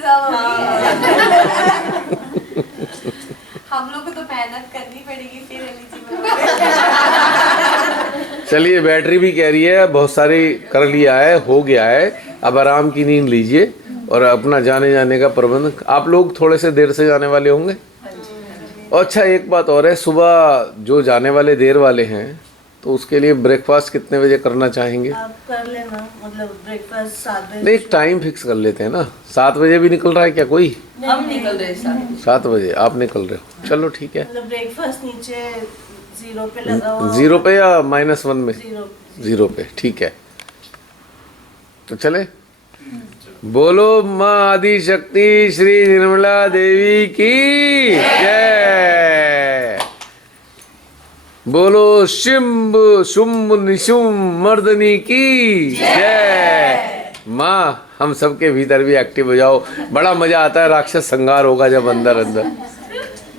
हम लोग को तो मेहनत करनी पड़ेगी फिर एलिजिबल। चलिए, बैटरी भी कह रही है बहुत सारी कर लिया है, हो गया है। अब आराम की नींद लीजिए और अपना जाने जाने का प्रबंध। आप लोग थोड़े से देर से जाने वाले होंगे। और अच्छा, एक बात और है, सुबह जो जाने वाले देर वाले हैं तो उसके लिए ब्रेकफास्ट कितने बजे करना चाहेंगे? आप कर लेना, मतलब ब्रेकफास्ट 7 बजे। नहीं, एक टाइम फिक्स कर लेते हैं ना। 7 बजे भी निकल रहा है क्या कोई? हम निकल रहे हैं 7 बजे आप निकल रहे हो, चलो ठीक है। मतलब ब्रेकफास्ट नीचे 0 पे लगा हुआ। 0 पे या -1 में? 0। 0 पे, ठीक है। तो चले, बोलो माँ आदि शक्ति श्री निर्मला देवी की जय। बोलो शिम्ब शुम्ब निशुम मर्दनी की जय। माँ, हम सबके भीतर भी एक्टिव हो जाओ। बड़ा मजा आता है, राक्षस संहार होगा जब अंदर अंदर।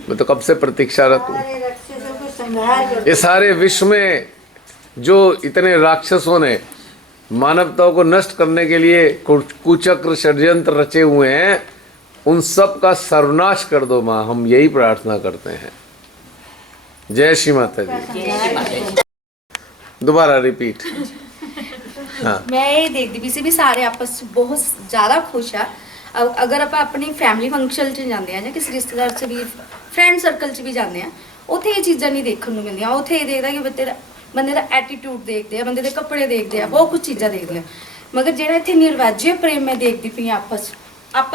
मैं तो कब से प्रतीक्षारत हूँ। ये सारे विश्व में जो इतने राक्षसों ने मानवता को नष्ट करने के लिए कुचक्र षड्यंत्र रचे हुए हैं, उन सब का सर्वनाश कर दो माँ, हम यही प्रार्थना करते हैं। जय श्री माता जी। दोबारा रिपीट। हाँ, मैं ਇਹ ਦੇਖਦੀ ਵੀ ਸੀ ਵੀ ਸਾਰੇ ਆਪਸ ਚ ਬਹੁਤ ਜ਼ਿਆਦਾ ਖੁਸ਼ ਆ। ਅਗਰ ਆਪਾਂ ਆਪਣੀ ਫੈਮਿਲੀ ਫੰਕਸ਼ਨ 'ਚ ਜਾਂਦੇ ਆ ਜਾਂ ਕਿਸੇ ਰਿਸ਼ਤੇਦਾਰ 'ਚ ਵੀ, ਫਰੈਂਡ ਸਰਕਲ 'ਚ ਵੀ ਜਾਂਦੇ ਆ, ਉੱਥੇ ਇਹ ਚੀਜ਼ਾਂ ਨਹੀਂ ਦੇਖਣ ਨੂੰ ਮਿਲਦੀਆਂ। ਉੱਥੇ ਇਹ ਦੇਖਦਾ ਕਿ ਬੰਦੇ ਦਾ ਐਟੀਟਿਊਡ ਦੇਖਦੇ ਆ, ਬੰਦੇ ਦੇ ਕੱਪੜੇ ਦੇਖਦੇ ਆ, ਬਹੁਤ ਕੁਝ ਚੀਜ਼ਾਂ ਦੇਖਦੇ ਆ। ਮਗਰ ਜਿਹੜਾ ਇੱਥੇ ਨਿਰਵਾਜਿਆ ਪ੍ਰੇਮ ਮੈਂ ਦੇਖਦੀ ਪਈ ਆਪਸ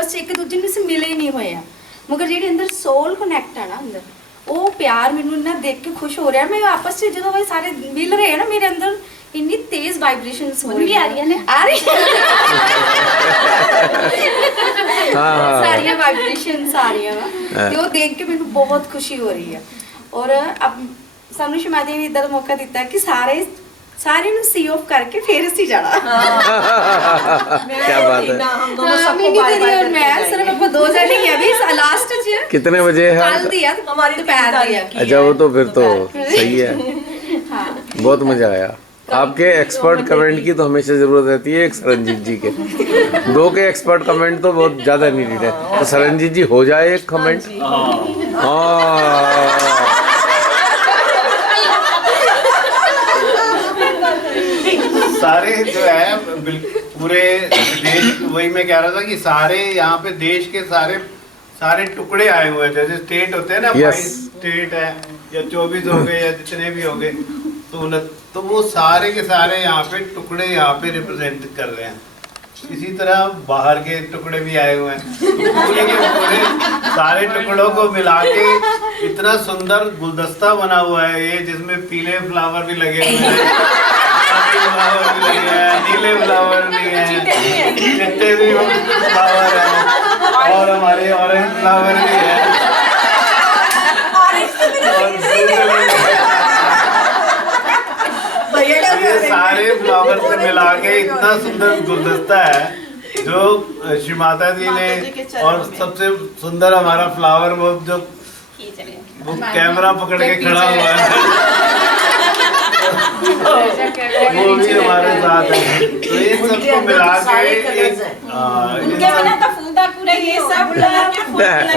'ਚ ਇੱਕ ਦੂਜੇ ਨੂੰ ਅਸੀਂ ਮਿਲੇ ਹੀ ਨਹੀਂ ਹੋਏ ਆ, ਮਗਰ ਜਿਹੜੇ ਅੰਦਰ ਸੋਲ ਕਨੈਕਟ ਆ ਨਾ ਅੰਦਰ, ਉਹ ਪਿਆਰ ਮੈਨੂੰ ਇੰਨਾ ਦੇਖ ਕੇ ਖੁਸ਼ ਹੋ ਰਿਹਾ। ਮੈਂ ਆਪਸ 'ਚ ਜਦੋਂ ਇਹ ਸਾਰੇ ਮਿਲ ਰਹੇ ਆ ਨਾ, ਮੇਰੇ ਅੰਦਰ ਇੰਨੀ ਤੇਜ਼ ਵਾਈਬ੍ਰੇਸ਼ਨਸ ਹੋ ਰਹੀਆਂ ਨੇ, ਆ ਰਹੀ ਸਾਰੀਆਂ ਵਾਈਬ੍ਰੇਸ਼ਨਸ ਆ ਰਹੀਆਂ ਵਾ, ਤੇ ਉਹ ਦੇਖ ਕੇ ਮੈਨੂੰ ਬਹੁਤ ਖੁਸ਼ੀ ਹੋ ਰਹੀ ਹੈ। ਔਰ ਸਾਨੂੰ ਸ਼ਮਾਦੀ ਨੇ ਇਦਾਂ ਦਾ ਮੌਕਾ ਦਿੱਤਾ ਕਿ ਸਾਰੇ ਨੂੰ ਸੀ ਆਫ ਕਰਕੇ ਫਿਰ ਅਸੀਂ ਜਾਣਾ। क्या बात है। हम दोनों सबको मिनी बाय दीदी बाय और मैं सिर्फ ਆਪਾਂ 2 जने ही अभी लास्ट च कितने बजे है? कल दिया हमारी दोपहर दिया। अच्छा, वो तो फिर तो सही है। बहुत मजा आया। आपके एक्सपर्ट कमेंट की तो हमेशा जरूरत रहती है। एक सरनजीत जी के, 2 के एक्सपर्ट कमेंट तो बहुत ज्यादा नीडेड है। तो सरनजीत जी हो जाए एक कमेंट। हाँ, सारे जो है पूरे देश, वही मैं कह रहा था कि सारे यहाँ पे देश के सारे टुकड़े आए हुए हैं। जैसे स्टेट होते हैं ना, Yes. 22 स्टेट है या 24 हो गए या जितने भी हो गए, तो वो सारे के सारे यहाँ पे टुकड़े यहाँ पे रिप्रेजेंट कर रहे हैं। इसी तरह बाहर के टुकड़े भी आए हुए हैं। तो पूरे के पूरे सारे टुकड़ों को मिला के इतना सुंदर गुलदस्ता बना हुआ है ये, जिसमें पीले फ्लावर भी लगे हुए हैं, फ्लावर भी लगे हैं, नीले फ्लावर भी हैं, चिट्टे भी फ्लावर हैं, और हमारे ऑरेंज फ्लावर भी है। ये सारे फ्लावर से मिला के इतना सुंदर गुलदस्ता है जो श्री माता जी ने। और सबसे सुंदर हमारा फ्लावर वो कैमरा पकड़ के खड़ा हुआ है, वो भी हमारे साथ है। तो इन सबको मिला के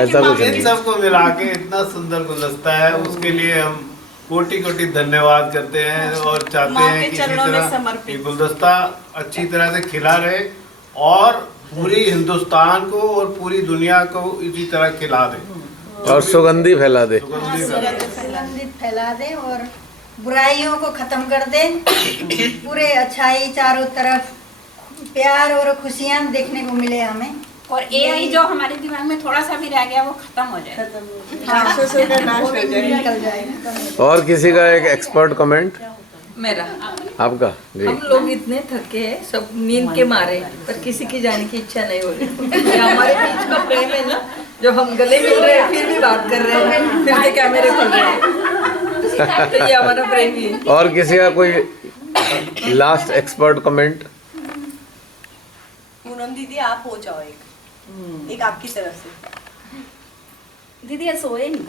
ऐसा कुछ इन नहीं। सबको मिला के इतना सुंदर गुलदस्ता है, उसके लिए हम कोटि कोटि धन्यवाद करते हैं और चाहते हैं कि इसी तरह ये गुलदस्ता अच्छी तरह से खिला रहे और पूरी हिंदुस्तान को और पूरी दुनिया को इसी तरह खिला दे और सुगंधी फैला दे। सुगंधित फैला दे और बुराइयों को खत्म कर दे। पूरे अच्छाई चारों तरफ, प्यार और खुशियाँ देखने को मिले हमें। और एआई जो हमारे दिमाग में थोड़ा सा भी रह गया वो खत्म हो जाए। राक्षसों का नाश वो हो भी जाए। निकल जाएगा। और किसी का एक एक्सपर्ट कमेंट? मेरा। आपका जी। हम लोग इतने थके हैं, सब नींद के मारे, पर किसी की जाने की इच्छा नहीं हो रही। ये हमारे बीच का प्रेम है ना, जब हम गले मिल रहे हैं फिर भी बात कर रहे हैं, फिर से कैमरे खुल रहे हैं, तो ये हमारा प्रेम ही है। और किसी का कोई लास्ट एक्सपर्ट कमेंट? पूनम दीदी आप हो जाओ एक आपकी तरफ से। दीदी ये सोए नहीं।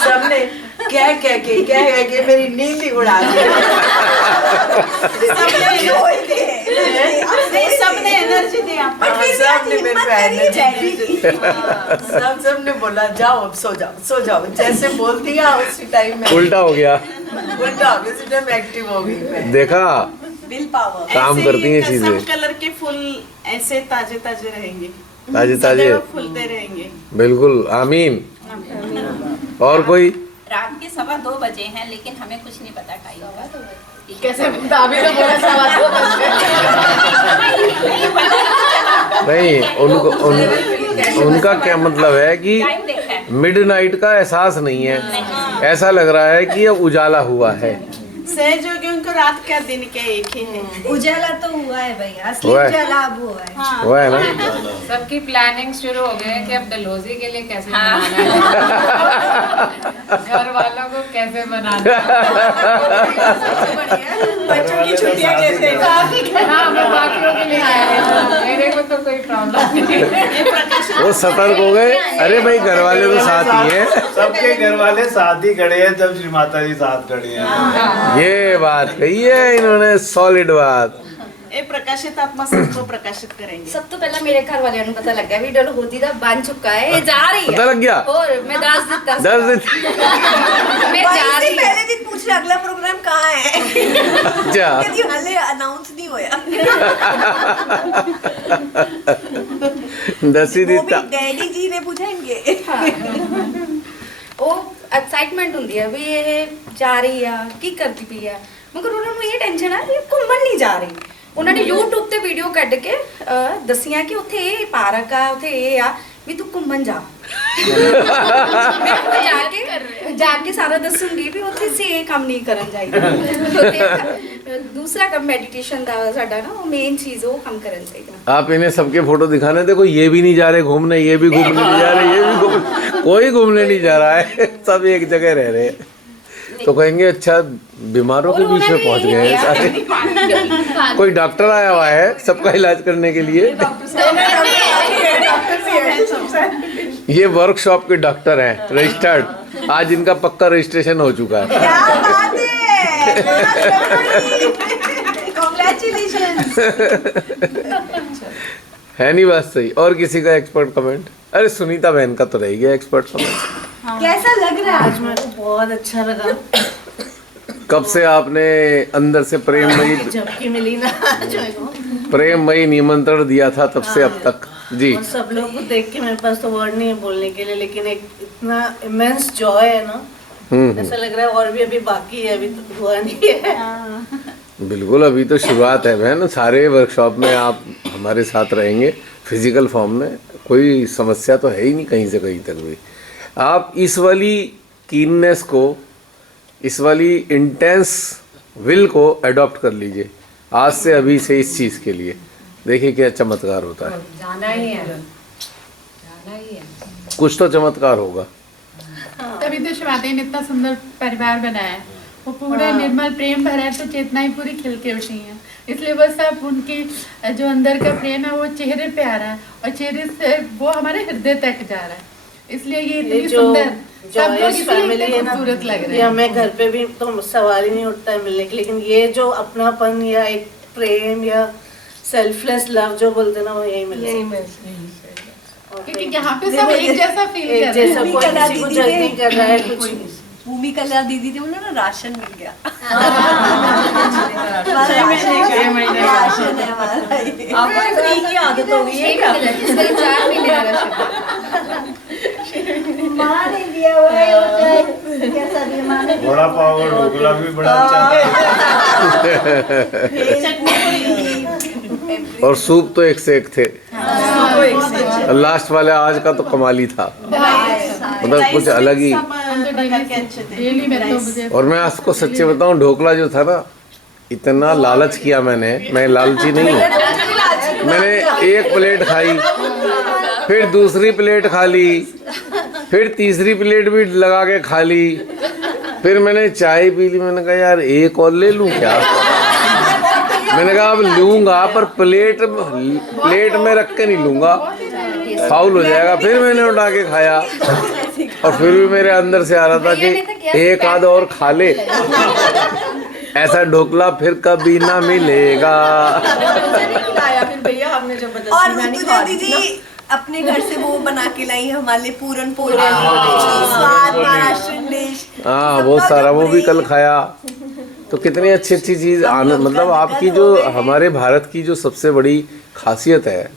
सबने कह के मेरी नींद ही उड़ा दी। सबने एनर्जी दी आप। सबने मेरे को एनर्जी दी। सबने बोला जाओ अब सो जाओ। जैसे बोल दिया उसी टाइम में उल्टा हो गया। उल्टा हो गया, उसी टाइम एक्टिव हो गई मैं। देखा, विल पावर। काम करती हैं चीजें। कसम कलर के फूल ऐसे ताजे ताजे रहेंगे, ताजे ताजे सदैव फूलते रहेंगे। बिल्कुल, आमीन। और कोई? रात के 2:15 बजे हैं, लेकिन हमें कुछ नहीं पता टाइम का। कैसे अभी तो बोला 2:15 बजे। नहीं, उनका क्या मतलब है कि टाइम देखा है। मिडनाइट का एहसास नहीं है, ऐसा लग रहा है कि ये उजाला हुआ है। सहज होगी उनको रात का दिन क्या एक ही है। उजाला तो हुआ है भैया, असली हुआ है। उजाला अब हुआ है। हाँ। वो है ना। सबकी प्लानिंग शुरू हो गई है कि अब डलहौजी के लिए कैसे मनाना है, घर वालों को कैसे मनाना बच्चों की छुट्टियां कैसे। है। हाँ, मैं बाकियों के लिए कह रही हूँ, मेरे को तो कोई प्रॉब्लम नहीं है। वो सतर्क हो गए, अरे भाई घर वाले तो साथ ही हैं। सबके घर वाले साथ ही खड़े हैं जब श्री माता जी साथ खड़ी हैं। ये बात कही है इन्होंने, सॉलिड बात। ये प्रकाशित आत्मा सबको प्रकाशित करेंगे। सब तो पहला मेरे घर वालिਆਂ ਨੂੰ पता लगा भी डलहौजी ਦਾ बन चुका है, ये जा रही है। पता लग गया? और मैं 10 दिन मैं जा रही है। पहले दिन पूछ रहे अगला प्रोग्राम कहाँ है। अच्छा। क्योंकि हाले अनाउंस नहीं होया। दसी वो भी दिता। डैडी जी ने पूछेंगे। ਉਹ ਐਕਸਾਈਟਮੈਂਟ ਹੁੰਦੀ ਹੈ ਵੀ ਇਹ ਜਾ ਰਹੀ ਆ, ਕੀ ਕਰਦੀ ਪਈ ਆ, ਮਗਰ ਉਹਨਾਂ ਨੂੰ ਇਹ ਟੈਨਸ਼ਨ ਆ ਵੀ ਇਹ ਘੁੰਮਣ ਨਹੀਂ ਜਾ ਰਹੀ। ਉਹਨਾਂ ਨੇ YouTube ਤੇ ਵੀਡੀਓ ਕੱਢ ਕੇ ਦੱਸੀਆਂ ਕਿ ਉੱਥੇ ਇਹ ਪਾਰਕ ਆ, ਉੱਥੇ ਇਹ ਆ, ਵੀ ਤੂੰ ਘੁੰਮਣ ਜਾ। ਮੈਂ ਜਾ ਕੇ ਸਾਰਾ ਦੱਸੂਗੀ ਵੀ ਉੱਥੇ ਸੇ ਇਹ ਕੰਮ ਨਹੀਂ ਕਰਨ ਚਾਹੀਦਾ। दूसरा काम मेडिटेशन ਦਾ ਸਾਡਾ ਨਾ ਉਹ ਮੇਨ ਚੀਜ਼ ਉਹ ਕੰਮ ਕਰਨ ਚਾਹੀਦਾ। आप इन्हें सबके फोटो दिखाने, देखो ये भी नहीं जा रहे घूमने, ये भी घूमने नहीं जा रहे, ये भी घूमने, कोई घूमने नहीं जा रहा है, सब एक जगह रह रहे हैं। तो कहेंगे अच्छा बीमारों के बीच में पहुंच गए हैं सारे। कोई डॉक्टर आया हुआ है सबका इलाज करने के लिए। ये वर्कशॉप के डॉक्टर हैं, रजिस्टर्ड। आज इनका पक्का रजिस्ट्रेशन हो चुका है। क्या बात है। Congratulations। है नहीं बात सही? और किसी का एक्सपर्ट कमेंट? अरे सुनीता बहन का तो रह गया एक्सपर्ट कमेंट। कैसा लग रहा है? आज मेरे को बहुत अच्छा लगा। कब से आपने अंदर से प्रेममयी जबकि मिली ना प्रेममयी निमंत्रण दिया था तब से अब तक? जी। और सब लोग को देख के मेरे पास तो वर्ड नहीं है बोलने के लिए, लेकिन एक इतना इमेंस जॉय है ना, ऐसा लग रहा है और भी अभी बाकी है, अभी तो हुआ नहीं है। बिल्कुल, अभी तो शुरुआत है बहन। सारे वर्कशॉप में आप हमारे साथ रहेंगे फिजिकल फॉर्म में, कोई समस्या तो है ही नहीं कहीं से कहीं तक भी। आप इस वाली कीननेस को, इस वाली इंटेंस विल को अडॉप्ट कर लीजिए आज से, अभी से इस चीज़ के लिए। देखिए क्या चमत्कार होता है। जाना ही है, जाना ही है। कुछ तो चमत्कार होगा। तभी तो शिवानी ने इतना सुंदर परिवार बनाया है, वो पूरा निर्मल प्रेम भरा है, तो चेतना ही पूरी खिल के उठी है। इसलिए बस अब उनकी जो अंदर का प्रेम है वो चेहरे पे आ रहा है, और चेहरे से वो हमारे हृदय तक जा रहा है। इसलिए ये इतनी सुंदर, सब लोग इसलिए इतने खूबसूरत लग रहे हैं। हमें घर पे भी तो सवाल ही नहीं उठता है मिलने के, लेकिन ये जो अपनापन या एक प्रेम या सेल्फलेस लव जो बोलते हैं ना, वो यही मिलता है। क्योंकि यहाँ पे सब एक जैसा फील कर रहे हैं। जैसा कोई किसी को जज नहीं कर रहा है कुछ। भूमि कला दीदी थे, बोला ना राशन मिल गया। राशन है हमारा ये। आपको फ्री की आदत हो गई है क्या? 4 महीने का राशन। माँ ने दिया हुआ है, और चाहे कैसा भी माँ ने बड़ा पाव और ढोकला भी बड़ा अच्छा। और सूप तो एक से एक थे। लास्ट वाला आज का तो कमाली था, मतलब कुछ अलग ही। डेली में तो मुझे, और मैं आपको सच्चे बताऊं, ढोकला जो था ना, इतना लालच किया मैंने, मैं लालची नहीं हूँ। मैंने एक प्लेट खाई, फिर दूसरी प्लेट खा ली, फिर तीसरी प्लेट भी लगा के खा ली, फिर मैंने चाय पी ली। मैंने कहा यार एक और ले लूं क्या? मैंने कहा अब लूंगा पर प्लेट में रख के नहीं लूंगा, फाउल हो जाएगा। फिर मैंने उठा के खाया, और फिर भी मेरे अंदर से आ रहा था कि एक आध और खा ले, ऐसा ढोकला फिर कभी ना मिलेगा। फिर भैया हमने जबरदस्ती और मैंने तुझे खा ली थी दीदी अपने घर से वो बना के लाई हमारे लिए पूरन पोली, स्वाद महाराष्ट्र डिश। हाँ बहुत सारा, वो भी कल खाया। तो कितनी अच्छी अच्छी चीज़ आनंद, मतलब आपकी जो हमारे भारत की जो सबसे बड़ी खासियत है,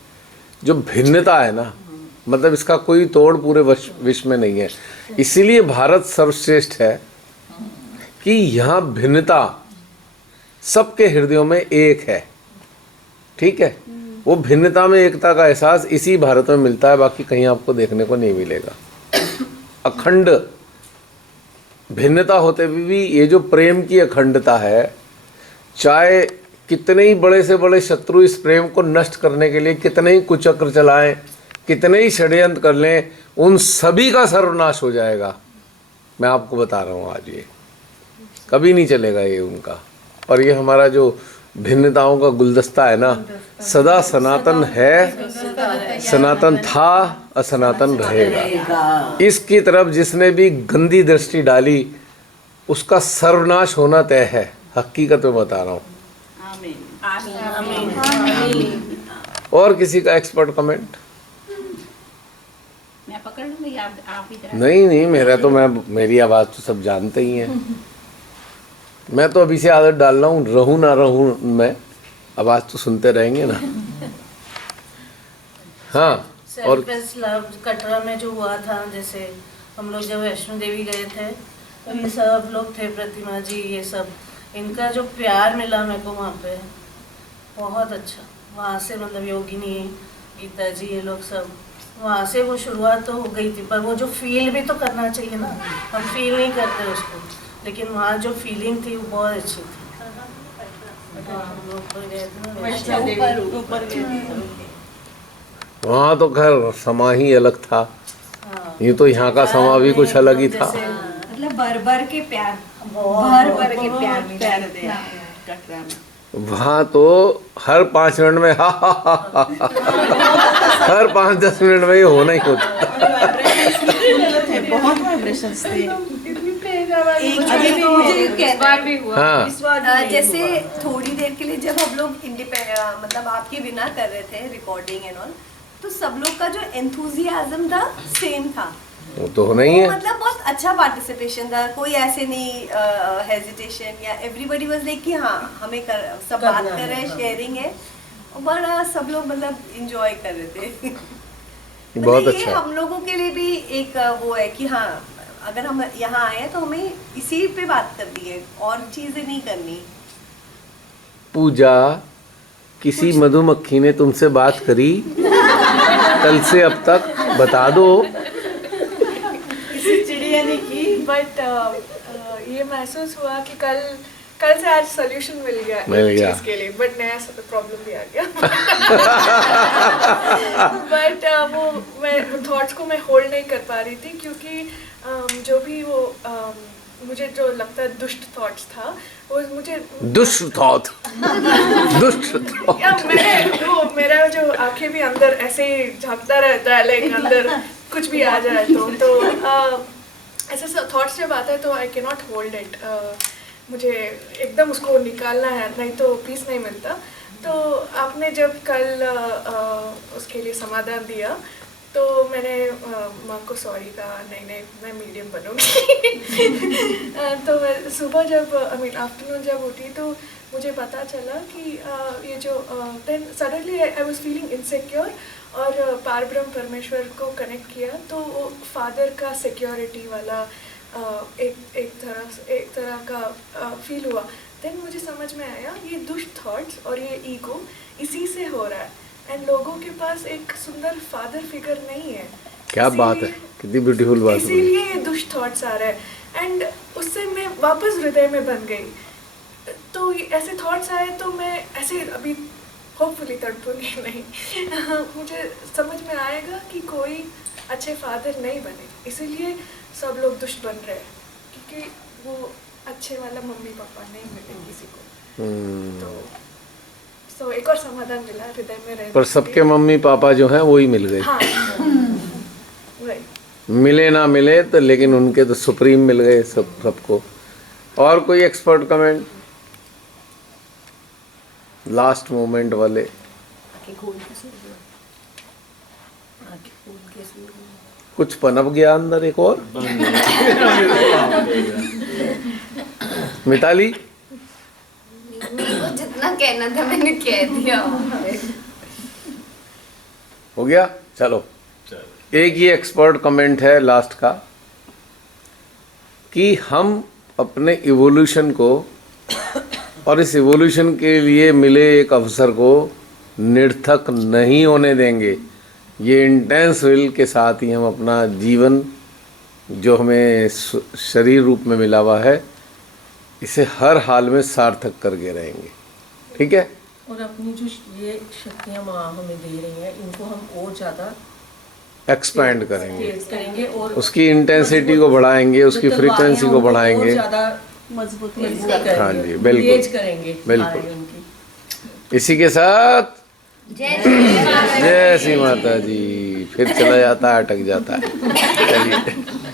जो भिन्नता है ना, मतलब इसका कोई तोड़ पूरे विश्व में नहीं है। इसीलिए भारत सर्वश्रेष्ठ है कि यहाँ भिन्नता सबके हृदयों में एक है, ठीक है। वो भिन्नता में एकता का एहसास इसी भारत में मिलता है, बाकी कहीं आपको देखने को नहीं मिलेगा। अखंड भिन्नता होते हुए भी ये जो प्रेम की अखंडता है, चाहे कितने ही बड़े से बड़े शत्रु इस प्रेम को नष्ट करने के लिए कितने ही कुचक्र चलाएं, कितने ही षड्यंत्र कर लें, उन सभी का सर्वनाश हो जाएगा। मैं आपको बता रहा हूँ आज, ये कभी नहीं चलेगा ये उनका। और ये हमारा जो भिन्नताओं का गुलदस्ता है ना, सदा सनातन है, सनातन था, असनातन रहेगा। इसकी तरफ जिसने भी गंदी दृष्टि डाली उसका सर्वनाश होना तय है, हकीकत में बता रहा हूँ। और किसी का एक्सपर्ट कमेंट? मैं पकड़ लूंगी, आप इधर। नहीं, मेरी आवाज़ तो सब जानते ही हैं। मैं तो अभी से आदत डाल रहा हूँ, रहूँ ना रहूँ मैं, आवाज़ तो सुनते रहेंगे ना। हाँ, और सेल्फलेस लव कटरा में जो हुआ था, जैसे हम लोग जब वैष्णो देवी गए थे तो ये सब लोग थे, प्रतिमा जी, ये सब, इनका जो प्यार मिला मेरे को वहाँ पे बहुत अच्छा। वहाँ से मतलब योगिनी, गीता जी, ये लोग सब, वहाँ से वो शुरुआत तो हो गई थी, पर वो जो फील भी तो करना चाहिए ना, हम फील नहीं करते उसको, लेकिन वहाँ जो फीलिंग थी वो बहुत अच्छी थी। वहाँ तो खैर समा ही अलग था, ये तो यहाँ का समा भी कुछ अलग ही था। मतलब भर के प्यार, भर के प्यार दिया कटरा में। वहाँ तो हर 5 मिनट में हर 5-10 मिनट में ये होना ही होता। बहुत वाइब्रेशंस थे। हाँ, जैसे थोड़ी देर के लिए जब हम लोग मतलब आपके बिना कर रहे थे रिकॉर्डिंग एंड ऑल, तो सब लोग का जो एंथुजियाज्म था सेम था, वो तो होना ही है। मतलब बहुत अच्छा पार्टिसिपेशन था, कोई ऐसे नहीं हेजिटेशन, या एवरीबॉडी वाज लाइक कि हाँ हमें सब बात कर रहे हैं, शेयरिंग है, और बड़ा सब लोग मतलब एंजॉय कर रहे थे। बहुत मतलब ये अच्छा। हम लोगों के लिए भी एक वो है कि हाँ अगर हम यहाँ आए हैं तो हमें इसी पे बात करनी है और चीजें नहीं करनी। पूजा, किसी मधुमक्खी ने तुमसे बात करी कल से अब तक? बता दो। किसी चिड़िया ने की, बट ये महसूस हुआ कि कल से आज सोल्यूशन मिल गया चीज के लिए, बट नया प्रॉब्लम भी आ गया। बट वो थॉट्स को मैं होल्ड नहीं कर पा रही थी, क्योंकि जो भी वो मुझे जो लगता है दुष्ट थॉट्स था, वो मुझे दुष्ट थॉट या वो मेरा जो आंखें भी अंदर ऐसे ही झांकता रहता है, लाइक अंदर कुछ भी आ जाए तो ऐसे थॉट्स जब आता है तो I can not hold it, मुझे एकदम उसको निकालना है, नहीं तो पीस नहीं मिलता। तो आपने जब कल उसके लिए समाधान दिया तो मैंने माँ को सॉरी कहा, नहीं मैं मीडियम बनूँगी। तो मैं सुबह जब आफ्टरनून जब उठी तो मुझे पता चला कि ये जो then suddenly I was feeling insecure, और पारब्रह्म परमेश्वर को कनेक्ट किया तो वो फादर का सिक्योरिटी वाला एक तरह का फील हुआ। देन मुझे समझ में आया ये दुष्ट थॉट्स और ये ईगो इसी से हो रहा है, एंड लोगों के पास एक सुंदर फादर फिगर नहीं है। क्या बात है, कितनी ब्यूटीफुल बात है। इसीलिए ये दुष्ट थॉट्स आ रहे हैं, एंड उससे मैं वापस हृदय में बन गई। तो ऐसे थॉट्स आए तो मैं ऐसे अभी होपफुली तड़पूंगी नहीं। मुझे समझ में आएगा कि कोई अच्छे फादर नहीं बने, इसीलिए सब लोग दुष्ट बन रहे हैं, क्योंकि वो अच्छे वाला मम्मी पापा नहीं मिले किसी को। तो एक और समाधान मिला हृदय में रहने। पर सबके मम्मी पापा जो हैं वो ही मिल गए। हाँ, मिले ना मिले तो, लेकिन उनके तो सुप्रीम मिल गए सबको। और कोई एक्सपर्ट कमेंट? लास्ट मोमेंट वाले। कुछ पनप गया अंदर एक और। मिताली कहना था, मैंने कह दिया। हो गया। चलो एक ये एक्सपर्ट कमेंट है लास्ट का कि हम अपने इवोल्यूशन को और इस इवोल्यूशन के लिए मिले एक अवसर को निरर्थक नहीं होने देंगे। ये इंटेंस विल के साथ ही हम अपना जीवन जो हमें शरीर रूप में मिला हुआ है इसे हर हाल में सार्थक करके रहेंगे। ठीक है। और अपनी जो ये शक्तियाँ माँ हमें दे रही हैं इनको हम और ज़्यादा एक्सपैंड करेंगे और उसकी इंटेंसिटी को बढ़ाएंगे, उसकी फ्रीक्वेंसी को बढ़ाएंगे, मजबूत हाँ जी बिल्कुल करेंगे बिल्कुल। इसी के साथ जय श्री माता जी। फिर चला जाता है, अटक जाता है। चलिए।